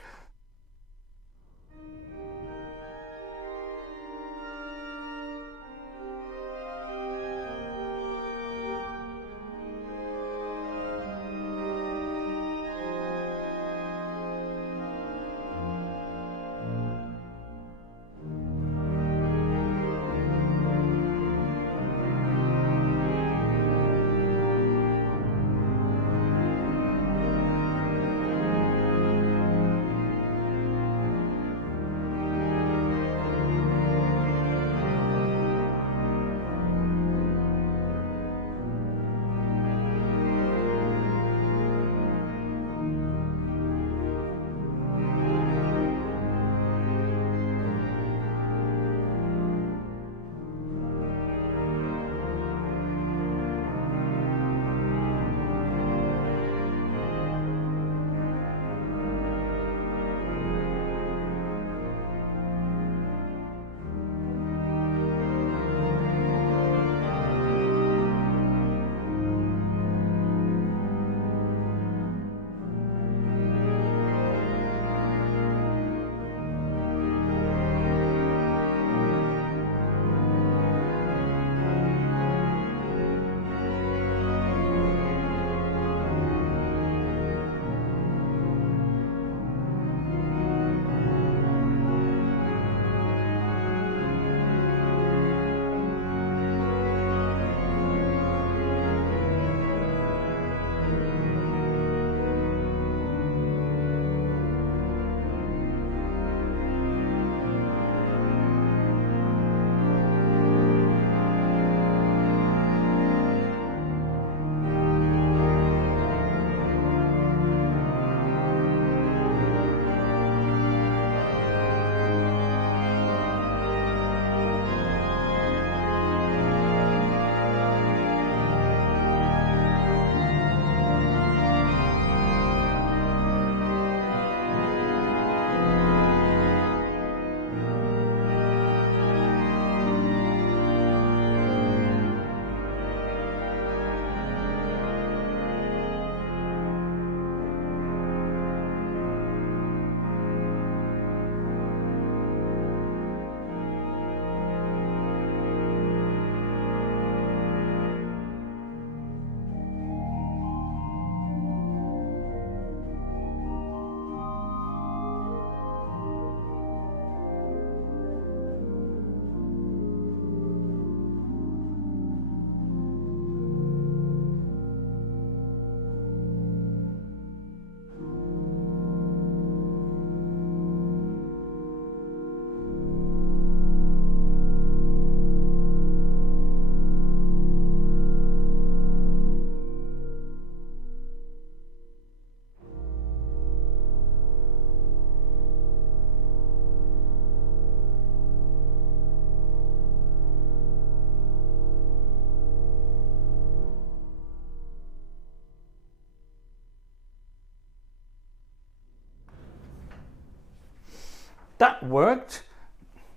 that worked.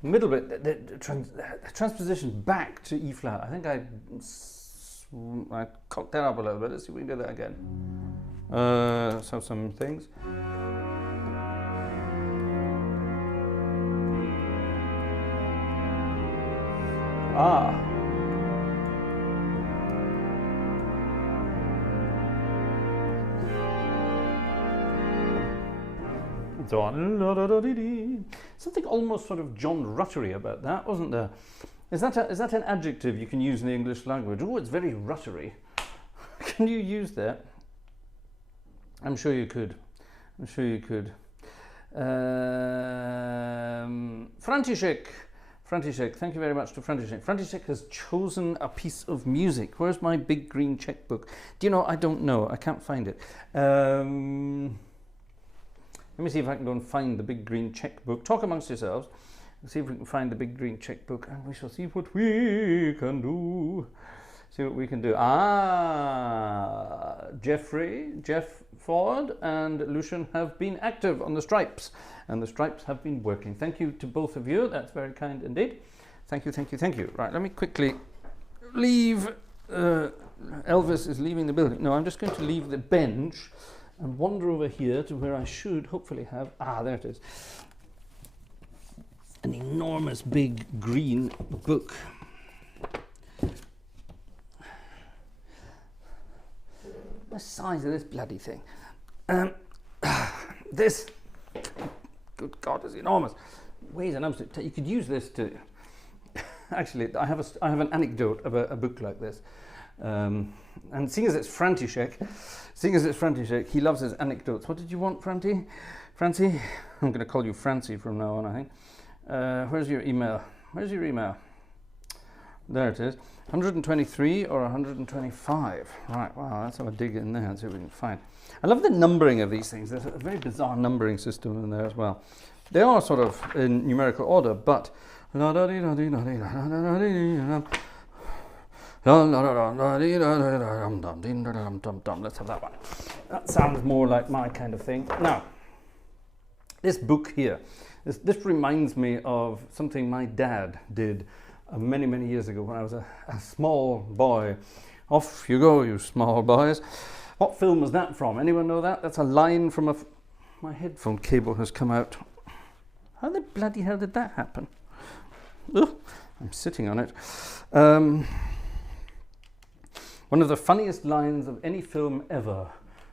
Middle bit, the transposition back to E flat. I think I cocked that up a little bit. Let's see if we can do that again. So some things. Ah. So on. Something almost sort of John Ruttery about that, wasn't there? Is that an adjective you can use in the English language? Oh, it's very Ruttery. Can you use that? I'm sure you could. I'm sure you could. František, thank you very much to František. František has chosen a piece of music. Where's my big green checkbook? Do you know, I don't know. I can't find it. Let me see if I can go and find the big green checkbook. Talk amongst yourselves. See if we can find the big green checkbook, and we shall see what we can do. See what we can do. Ah, Jeff Ford and Lucian have been active on the stripes, and the stripes have been working. Thank you to both of you. That's very kind indeed. Thank you, thank you, thank you. Right, let me quickly leave. Elvis is leaving the building. No, I'm just going to leave the bench and wander over here to where I should hopefully have, there it is, an enormous big green book. The size of this bloody thing. This, good God, is enormous. Weighs an absolute, you could use this to, actually, I have an anecdote about a book like this. And seeing as it's František, he loves his anecdotes. What did you want, Francie? I'm going to call you Francie from now on, I think. Where's your email? There it is. 123 or 125. Right, wow, let's have a dig in there and see what we can find. I love the numbering of these things. There's a very bizarre numbering system in there as well. They are sort of in numerical order, but let's have that one. That sounds more like my kind of thing. Now, this book here, this reminds me of something my dad did many, many years ago when I was a small boy. Off you go, you small boys. What film was that from? Anyone know that? That's a line from my headphone cable has come out. How the bloody hell did that happen? Ugh, I'm sitting on it. One of the funniest lines of any film ever.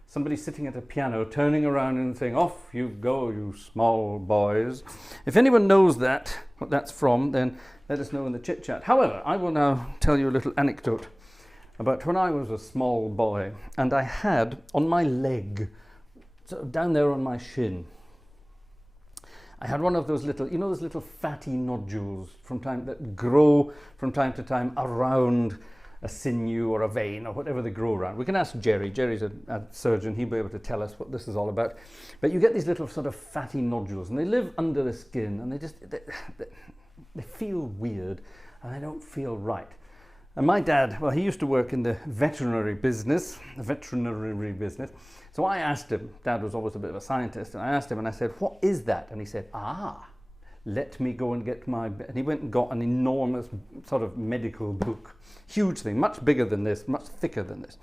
Somebody sitting at a piano, turning around and saying, "Off you go, you small boys." If anyone knows that, what that's from, then let us know in the chit chat. However, I will now tell you a little anecdote about when I was a small boy, and I had on my leg, sort of down there on my shin, I had one of those little, those little fatty nodules that grow from time to time around a sinew or a vein or whatever they grow around. We can ask Jerry. Jerry's a surgeon. He'll be able to tell us what this is all about. But you get these little sort of fatty nodules, and they live under the skin, and they feel weird, and they don't feel right. And my dad, well, he used to work in the veterinary business. So I asked him, Dad was always a bit of a scientist, and I asked him, and I said, "What is that?" And he said, "Let me go and get my..." And he went and got an enormous sort of medical book. Huge thing, much bigger than this, much thicker than this.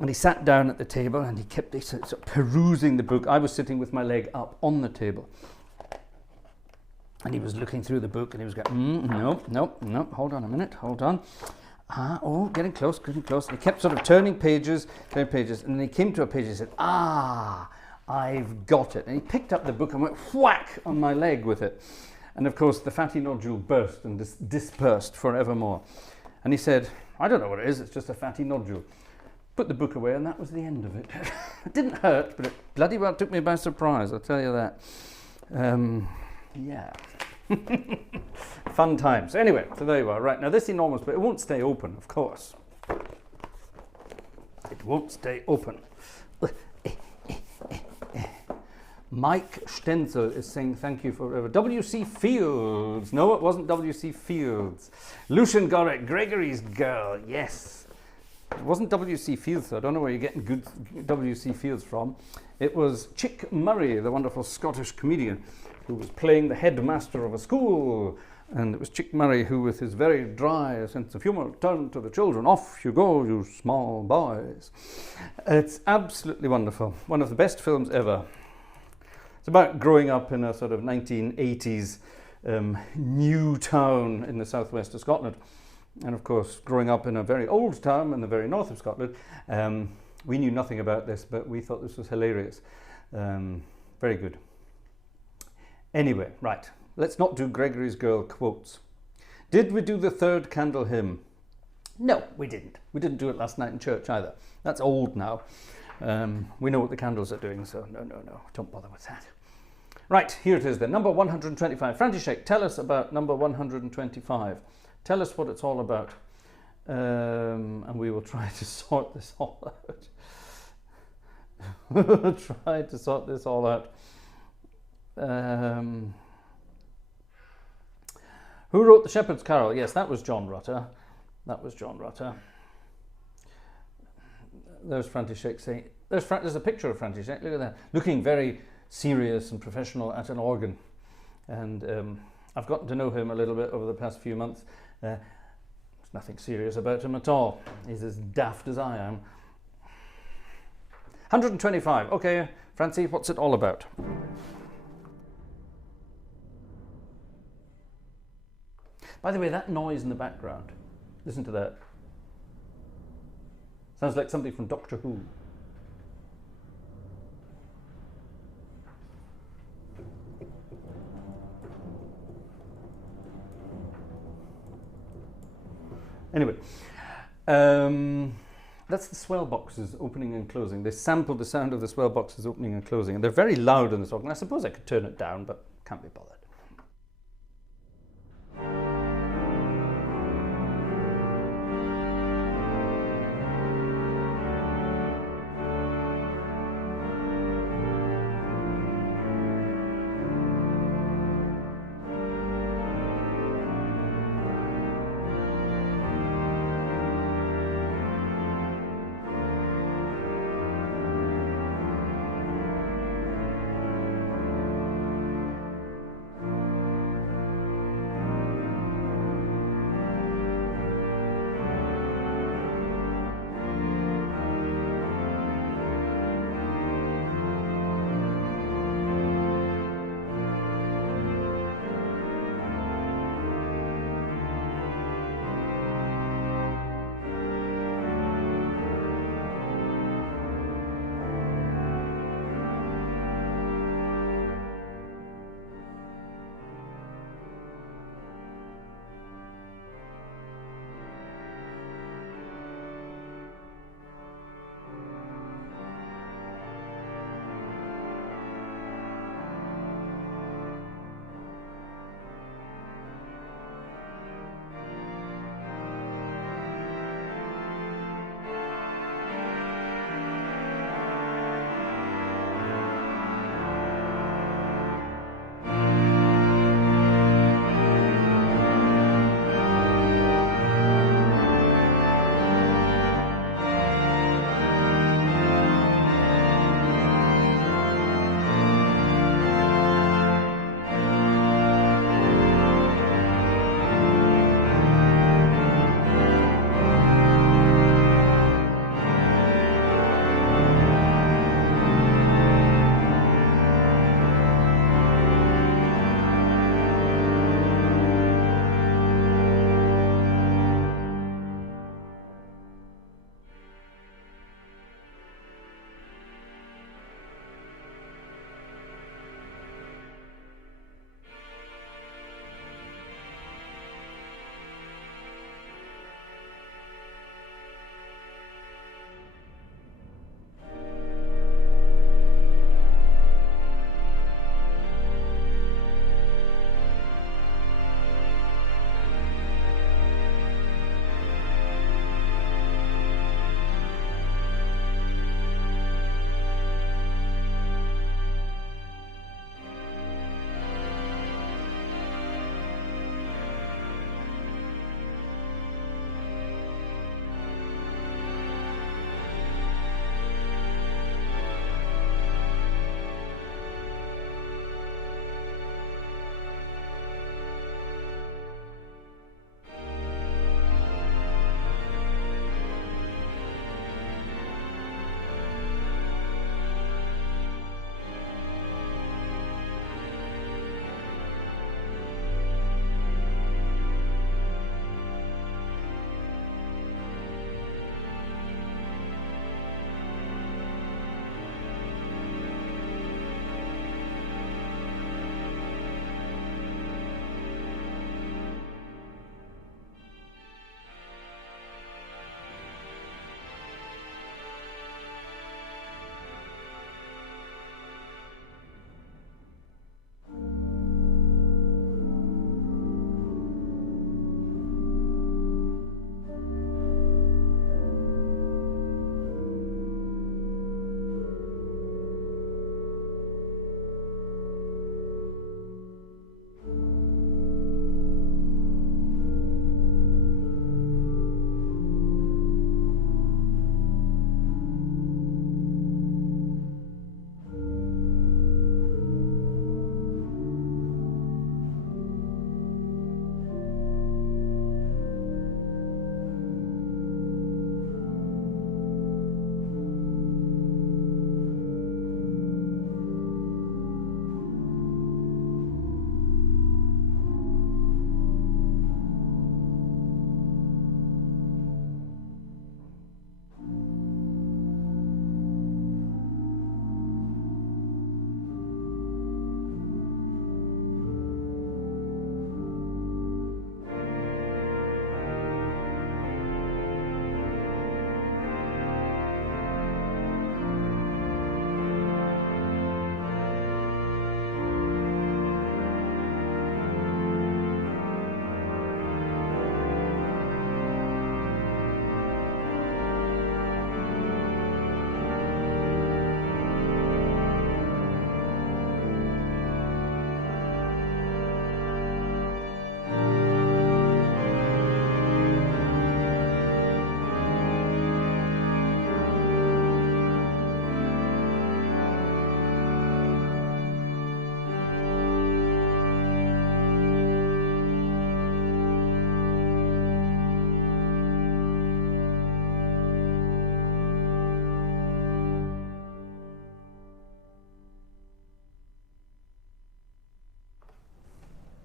And he sat down at the table and he kept sort of perusing the book. I was sitting with my leg up on the table. And he was looking through the book and he was going, no, hold on a minute, hold on. Getting close. And he kept sort of turning pages, and then he came to a page and he said, "I've got it." And he picked up the book and went whack on my leg with it. And of course, the fatty nodule burst and dispersed forevermore. And he said, "I don't know what it is, it's just a fatty nodule." Put the book away, and that was the end of it. It didn't hurt, but it bloody well took me by surprise, I'll tell you that. Yeah. Fun times. Anyway, so there you are. Right, now this enormous, but it won't stay open, of course. It won't stay open. Mike Stenzel is saying thank you forever. W.C. Fields. No, it wasn't W.C. Fields. Lucian got it. Gregory's girl. Yes. It wasn't W.C. Fields, though. I don't know where you're getting good W.C. Fields from. It was Chick Murray, the wonderful Scottish comedian. who was playing the headmaster of a school, and it was Chick Murray who, with his very dry sense of humour, turned to the children, "Off you go, you small boys." It's absolutely wonderful. One of the best films ever. It's about growing up in a sort of 1980s new town in the southwest of Scotland. And of course, growing up in a very old town in the very north of Scotland, we knew nothing about this, but we thought this was hilarious. Very good. Anyway, right, let's not do Gregory's Girl quotes. Did we do the third candle hymn? No, we didn't. We didn't do it last night in church either. That's old now. We know what the candles are doing, so no, don't bother with that. Right, here it is then, number 125. František, tell us about number 125. Tell us what it's all about, and we will try to sort this all out. We'll try to sort this all out. Who wrote The Shepherd's Carol? Yes, that was John Rutter. That was John Rutter. There's František saying, there's a picture of František, look at that, looking very serious and professional at an organ. And I've gotten to know him a little bit over the past few months. There's nothing serious about him at all. He's as daft as I am. 125. Okay, Francie, what's it all about? By the way, that noise in the background, listen to that. Sounds like something from Doctor Who. Anyway, that's the swell boxes opening and closing. They sampled the sound of the swell boxes opening and closing, and they're very loud in this organ. I suppose I could turn it down, but can't be bothered.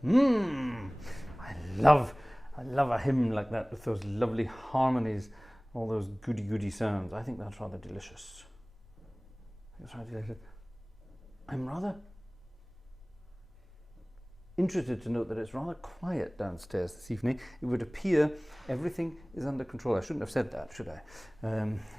I love a hymn like that with those lovely harmonies, all those goody sounds. I think that's rather delicious. It's rather delicious. I'm rather interested to note that it's rather quiet downstairs this evening. It would appear everything is under control. I shouldn't have said that, should I?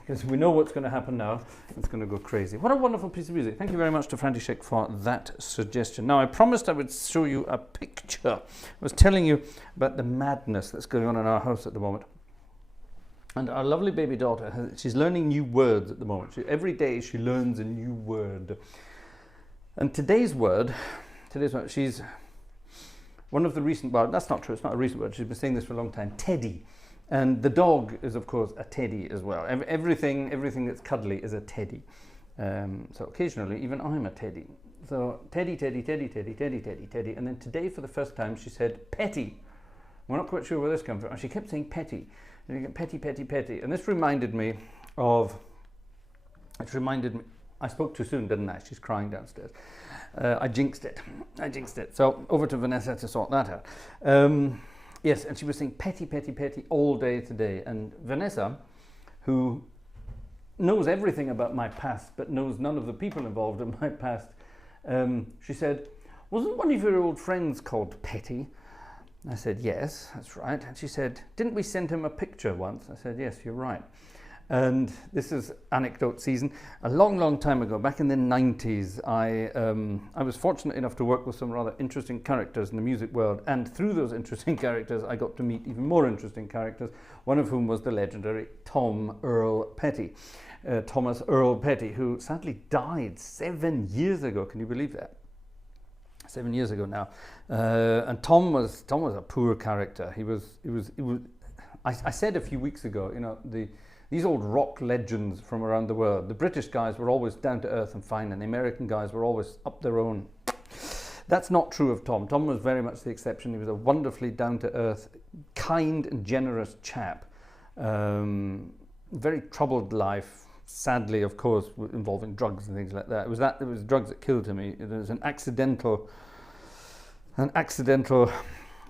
Because we know what's going to happen now. It's going to go crazy. What a wonderful piece of music. Thank you very much to František for that suggestion. Now, I promised I would show you a picture. I was telling you about the madness that's going on in our house at the moment. And our lovely baby daughter, she's learning new words at the moment. Every day she learns a new word. And today's word, she's one of the recent, well, that's not true, it's not a recent word, she's been saying this for a long time, teddy. And the dog is, of course, a teddy as well. Everything that's cuddly is a teddy. So occasionally, even I'm a teddy. So teddy. And then today, for the first time, she said petty. We're not quite sure where this comes from. And she kept saying petty. Petty. And this reminded me of, I spoke too soon, didn't I? She's crying downstairs. I jinxed it. So over to Vanessa to sort that out. Yes, and she was saying petty all day today. And Vanessa, who knows everything about my past, but knows none of the people involved in my past, she said, wasn't one of your old friends called Petty? I said, yes, that's right. And she said, didn't we send him a picture once? I said, yes, you're right. And this is anecdote season. A long time ago, back in the 90s, I was fortunate enough to work with some rather interesting characters in the music world. And through those interesting characters, I got to meet even more interesting characters, one of whom was the legendary Thomas Earl Petty, who sadly died 7 years ago. Can you believe that? 7 years ago now. And Tom was a poor character. I said a few weeks ago, you know, these old rock legends from around the world, the British guys were always down to earth and fine, and the American guys were always up their own. That's not true of Tom. Tom was very much the exception. He was a wonderfully down to earth, kind and generous chap. Very troubled life, sadly, of course, involving drugs and things like that. It was drugs that killed him. It was an accidental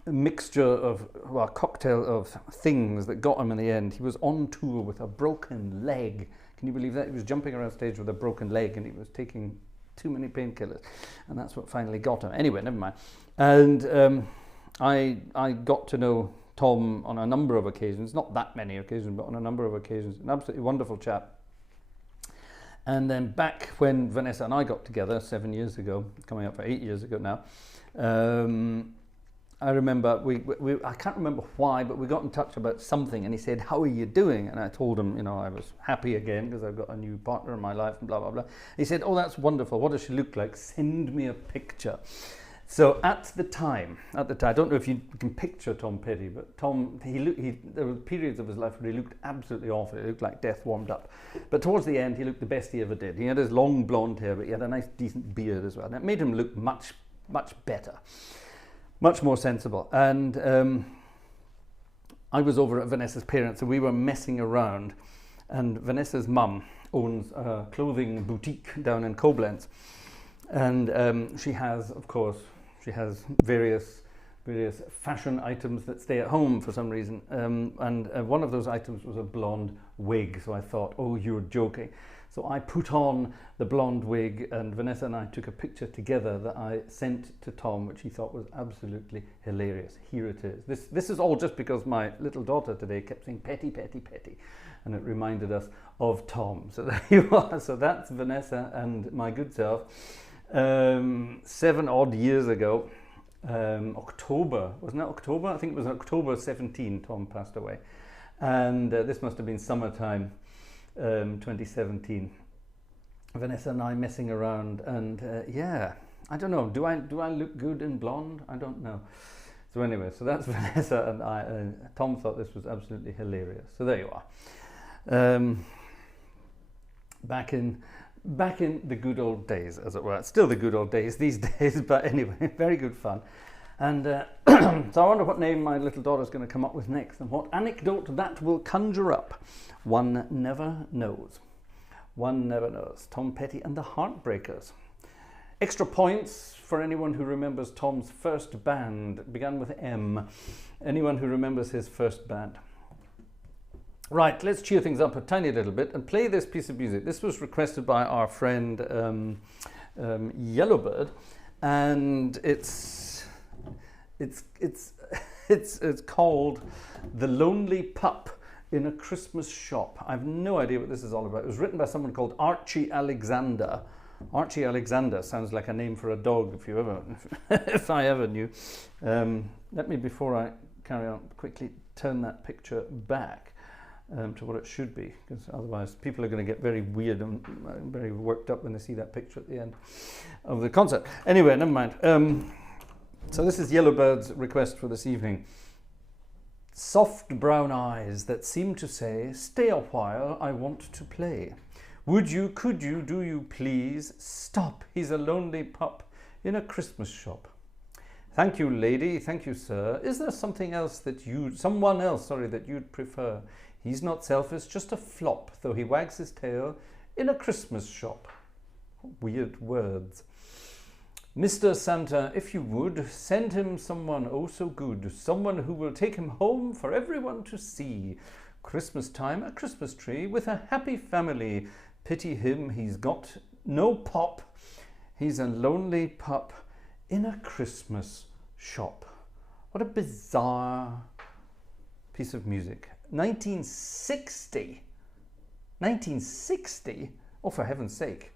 mixture of, well, a cocktail of things that got him in the end. He was on tour with a broken leg. Can you believe that? He was jumping around stage with a broken leg and he was taking too many painkillers, and that's what finally got him. Anyway, never mind. And I got to know Tom on a number of occasions, not that many occasions, but on a number of occasions. An absolutely wonderful chap. And then back when Vanessa and I got together 7 years ago, coming up for 8 years ago now, I remember, I can't remember why, but we got in touch about something, and he said, how are you doing? And I told him, you know, I was happy again because I've got a new partner in my life and blah, blah, blah. He said, oh, that's wonderful. What does she look like? Send me a picture. So at the time, I don't know if you can picture Tom Petty, but Tom, there were periods of his life where he looked absolutely awful. He looked like death warmed up. But towards the end, he looked the best he ever did. He had his long blonde hair, but he had a nice, decent beard as well. And it made him look much better. Much more sensible. And I was over at Vanessa's parents, and we were messing around. And Vanessa's mum owns a clothing boutique down in Koblenz. And she has, of course, various fashion items that stay at home for some reason. And one of those items was a blonde wig. So I thought, oh, you're joking. So I put on the blonde wig, and Vanessa and I took a picture together that I sent to Tom, which he thought was absolutely hilarious. Here it is. This is all just because my little daughter today kept saying petty, petty, petty, and it reminded us of Tom. So there you are. So that's Vanessa and my good self. 7 odd years ago, October, wasn't it October? I think it was October 17, Tom passed away. And this must have been summertime. 2017. Vanessa and I messing around, and yeah, I don't know. Do I look good in blonde? I don't know. So anyway, so that's Vanessa and I. Tom thought this was absolutely hilarious. So there you are. Back in the good old days, as it were. It's still the good old days these days, but anyway, very good fun. And so I wonder what name my little daughter's going to come up with next, and what anecdote that will conjure up. One never knows. One never knows. Tom Petty and the Heartbreakers. Extra points for anyone who remembers Tom's first band. It began with M. Anyone who remembers his first band? Right, let's cheer things up a tiny little bit and play this piece of music. This was requested by our friend Yellowbird, and it's called "The Lonely Pup in a Christmas Shop." I've no idea what this is all about. It was written by someone called Archie Alexander. Archie Alexander sounds like a name for a dog if you ever, if I ever knew. Let me, before I carry on, quickly turn that picture back to what it should be, because otherwise people are going to get very weird and very worked up when they see that picture at the end of the concert. Anyway, never mind. So this is Yellowbird's request for this evening. Soft brown eyes that seem to say, "Stay a while, I want to play. Would you, could you, do you please stop? He's a lonely pup in a Christmas shop." Thank you, lady. Thank you, sir. Is there someone else that you'd prefer? He's not selfish, just a flop, though he wags his tail in a Christmas shop. Weird words. Mr. Santa, if you would, send him someone oh so good, someone who will take him home for everyone to see. Christmas time, a Christmas tree with a happy family. Pity him, he's got no pop. He's a lonely pup in a Christmas shop. What a bizarre piece of music. 1960. 1960? Oh, for heaven's sake.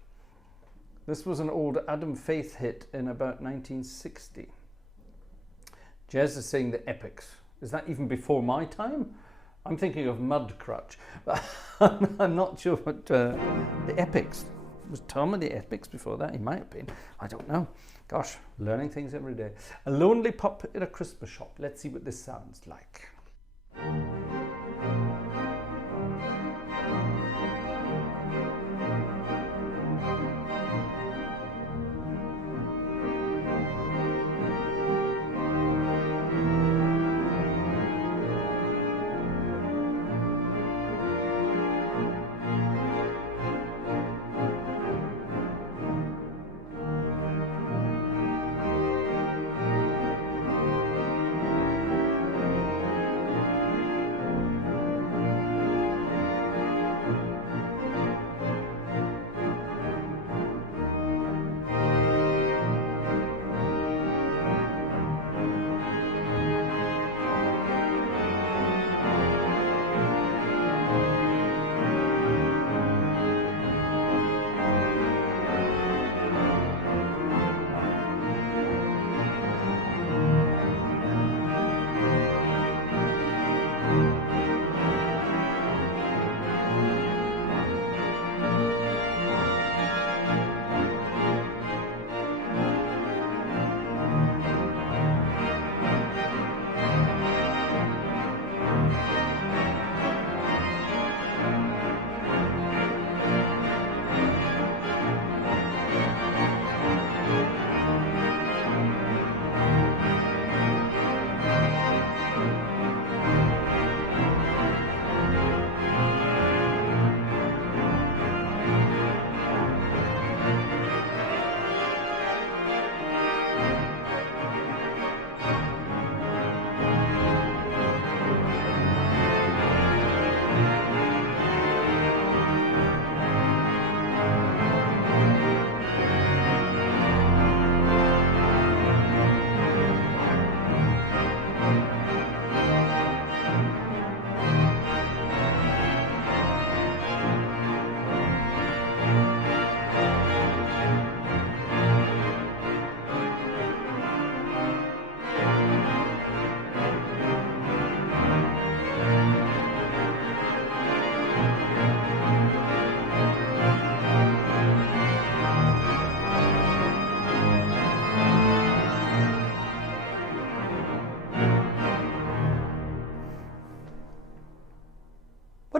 This was an old Adam Faith hit in about 1960. Jez is saying the Epics. Is that even before my time? I'm thinking of Mudcrutch. I'm not sure what the Epics. Was Tom in the Epics before that? He might have been. I don't know. Gosh, learning things every day. A lonely pup in a Christmas shop. Let's see what this sounds like.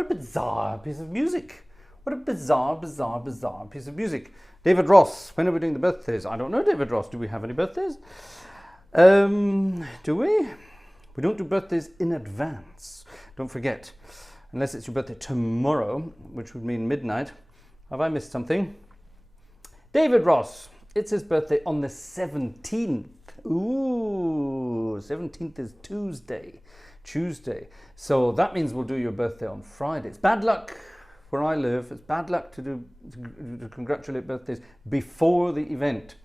Bizarre piece of music. What a bizarre piece of music. David Ross, when are we doing the birthdays? I don't know, David Ross. Do we have any birthdays? Do we? We don't do birthdays in advance. Don't forget. Unless it's your birthday tomorrow, which would mean midnight. Have I missed something? David Ross, It's his birthday on the 17th. Ooh, 17th is Tuesday. So that means we'll do your birthday on Friday. It's bad luck where I live. It's bad luck to congratulate birthdays before the event.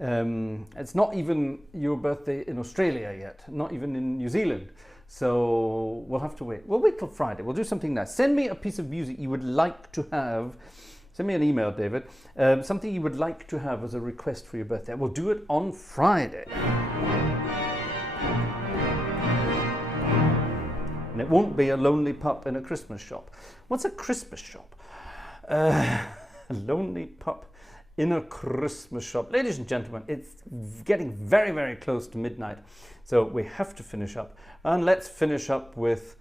It's not even your birthday in Australia yet, not even in New Zealand. So we'll have to wait. We'll wait till Friday. We'll do something nice. Send me a piece of music you would like to have. Send me an email, David. Something you would like to have as a request for your birthday. We'll do it on Friday. And it won't be a lonely pup in a Christmas shop. What's a Christmas shop? A lonely pup in a Christmas shop. Ladies and gentlemen, it's getting very, very close to midnight. So we have to finish up. And let's finish up with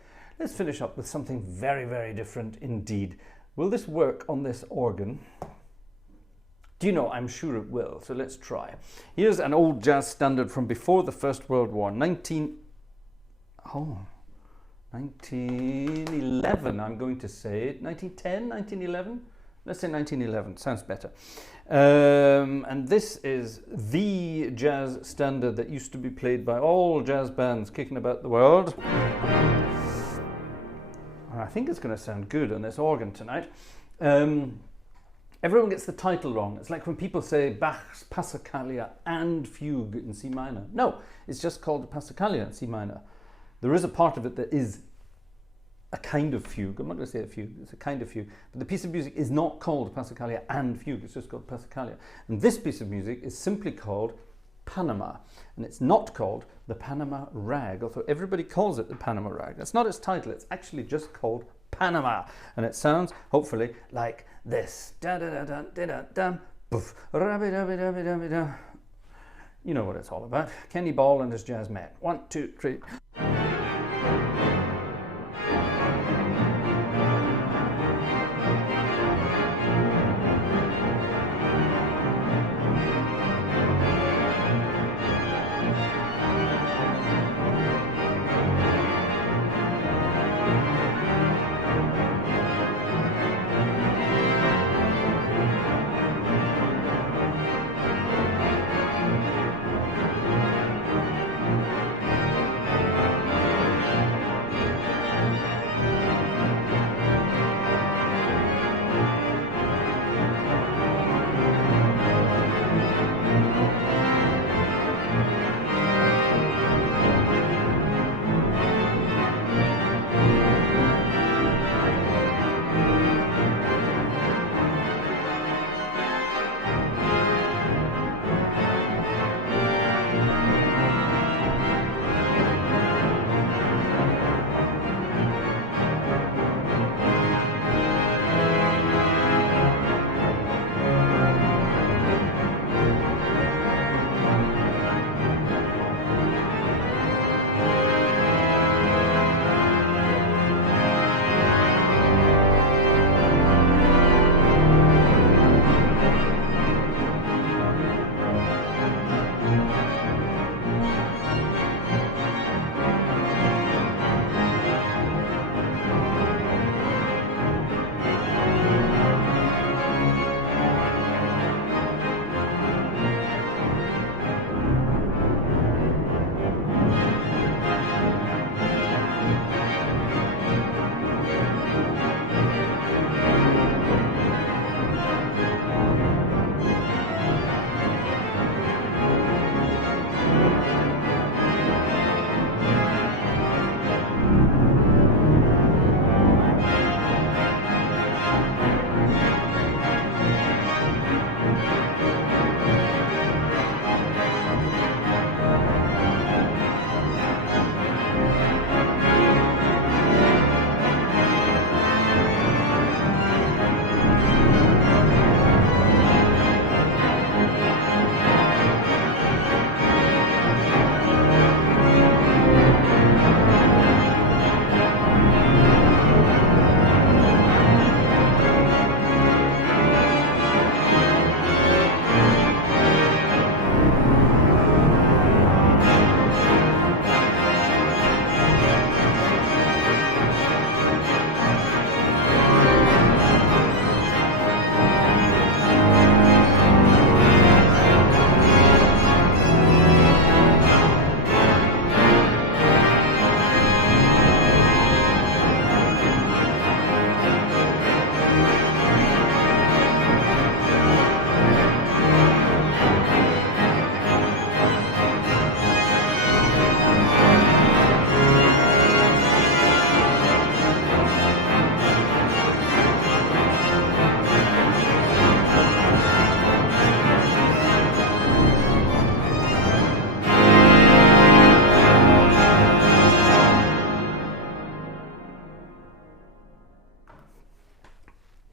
something very, very different indeed. Will this work on this organ? Do you know? I'm sure it will. So let's try. Here's an old jazz standard from before the First World War. 1911, I'm going to say. 1910, 1911? Let's say 1911. Sounds better. And this is the jazz standard that used to be played by all jazz bands kicking about the world. I think it's going to sound good on this organ tonight. Everyone gets the title wrong. It's like when people say Bach's Passacaglia and Fugue in C minor. No, it's just called the Passacaglia in C minor. There is a part of it that is a kind of fugue. I'm not going to say a fugue, it's a kind of fugue. But the piece of music is not called Passacaglia and Fugue, it's just called Passacaglia. And this piece of music is simply called Panama, and it's not called the Panama Rag, although everybody calls it the Panama Rag. That's not its title, it's actually just called Panama, and it sounds hopefully like this. Da da da da da da da, boof, rabbi dabby dabby dabby da. You know what it's all about. Kenny Ball and his jazz man. 1, 2, 3.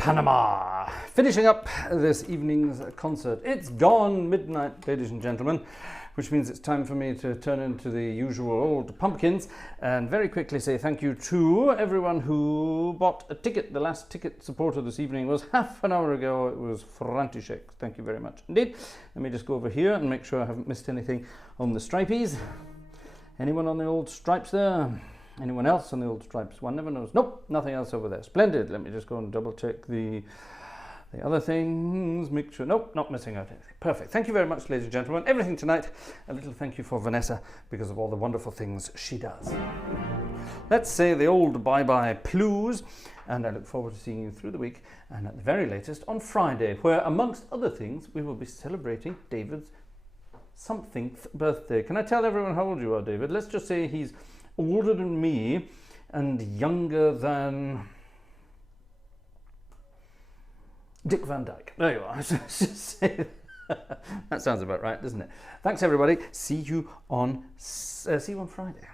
Panama. Finishing up this evening's concert. It's gone midnight, ladies and gentlemen, which means it's time for me to turn into the usual old pumpkins and very quickly say thank you to everyone who bought a ticket. The last ticket supporter this evening was half an hour ago. It was František. Thank you very much indeed. Let me just go over here and make sure I haven't missed anything on the stripies. Anyone on the old stripes there? Anyone else on the old stripes? One never knows. Nope, nothing else over there. Splendid. Let me just go and double check the other things. Make sure. Nope, not missing out anything. Perfect. Thank you very much, ladies and gentlemen. Everything tonight. A little thank you for Vanessa because of all the wonderful things she does. Let's say the old bye-bye plews, and I look forward to seeing you through the week and at the very latest on Friday, where amongst other things we will be celebrating David's somethingth birthday. Can I tell everyone how old you are, David? Let's just say he's older than me and younger than Dick Van Dyke. There you are. That sounds about right, doesn't it? Thanks, everybody. See you on Friday.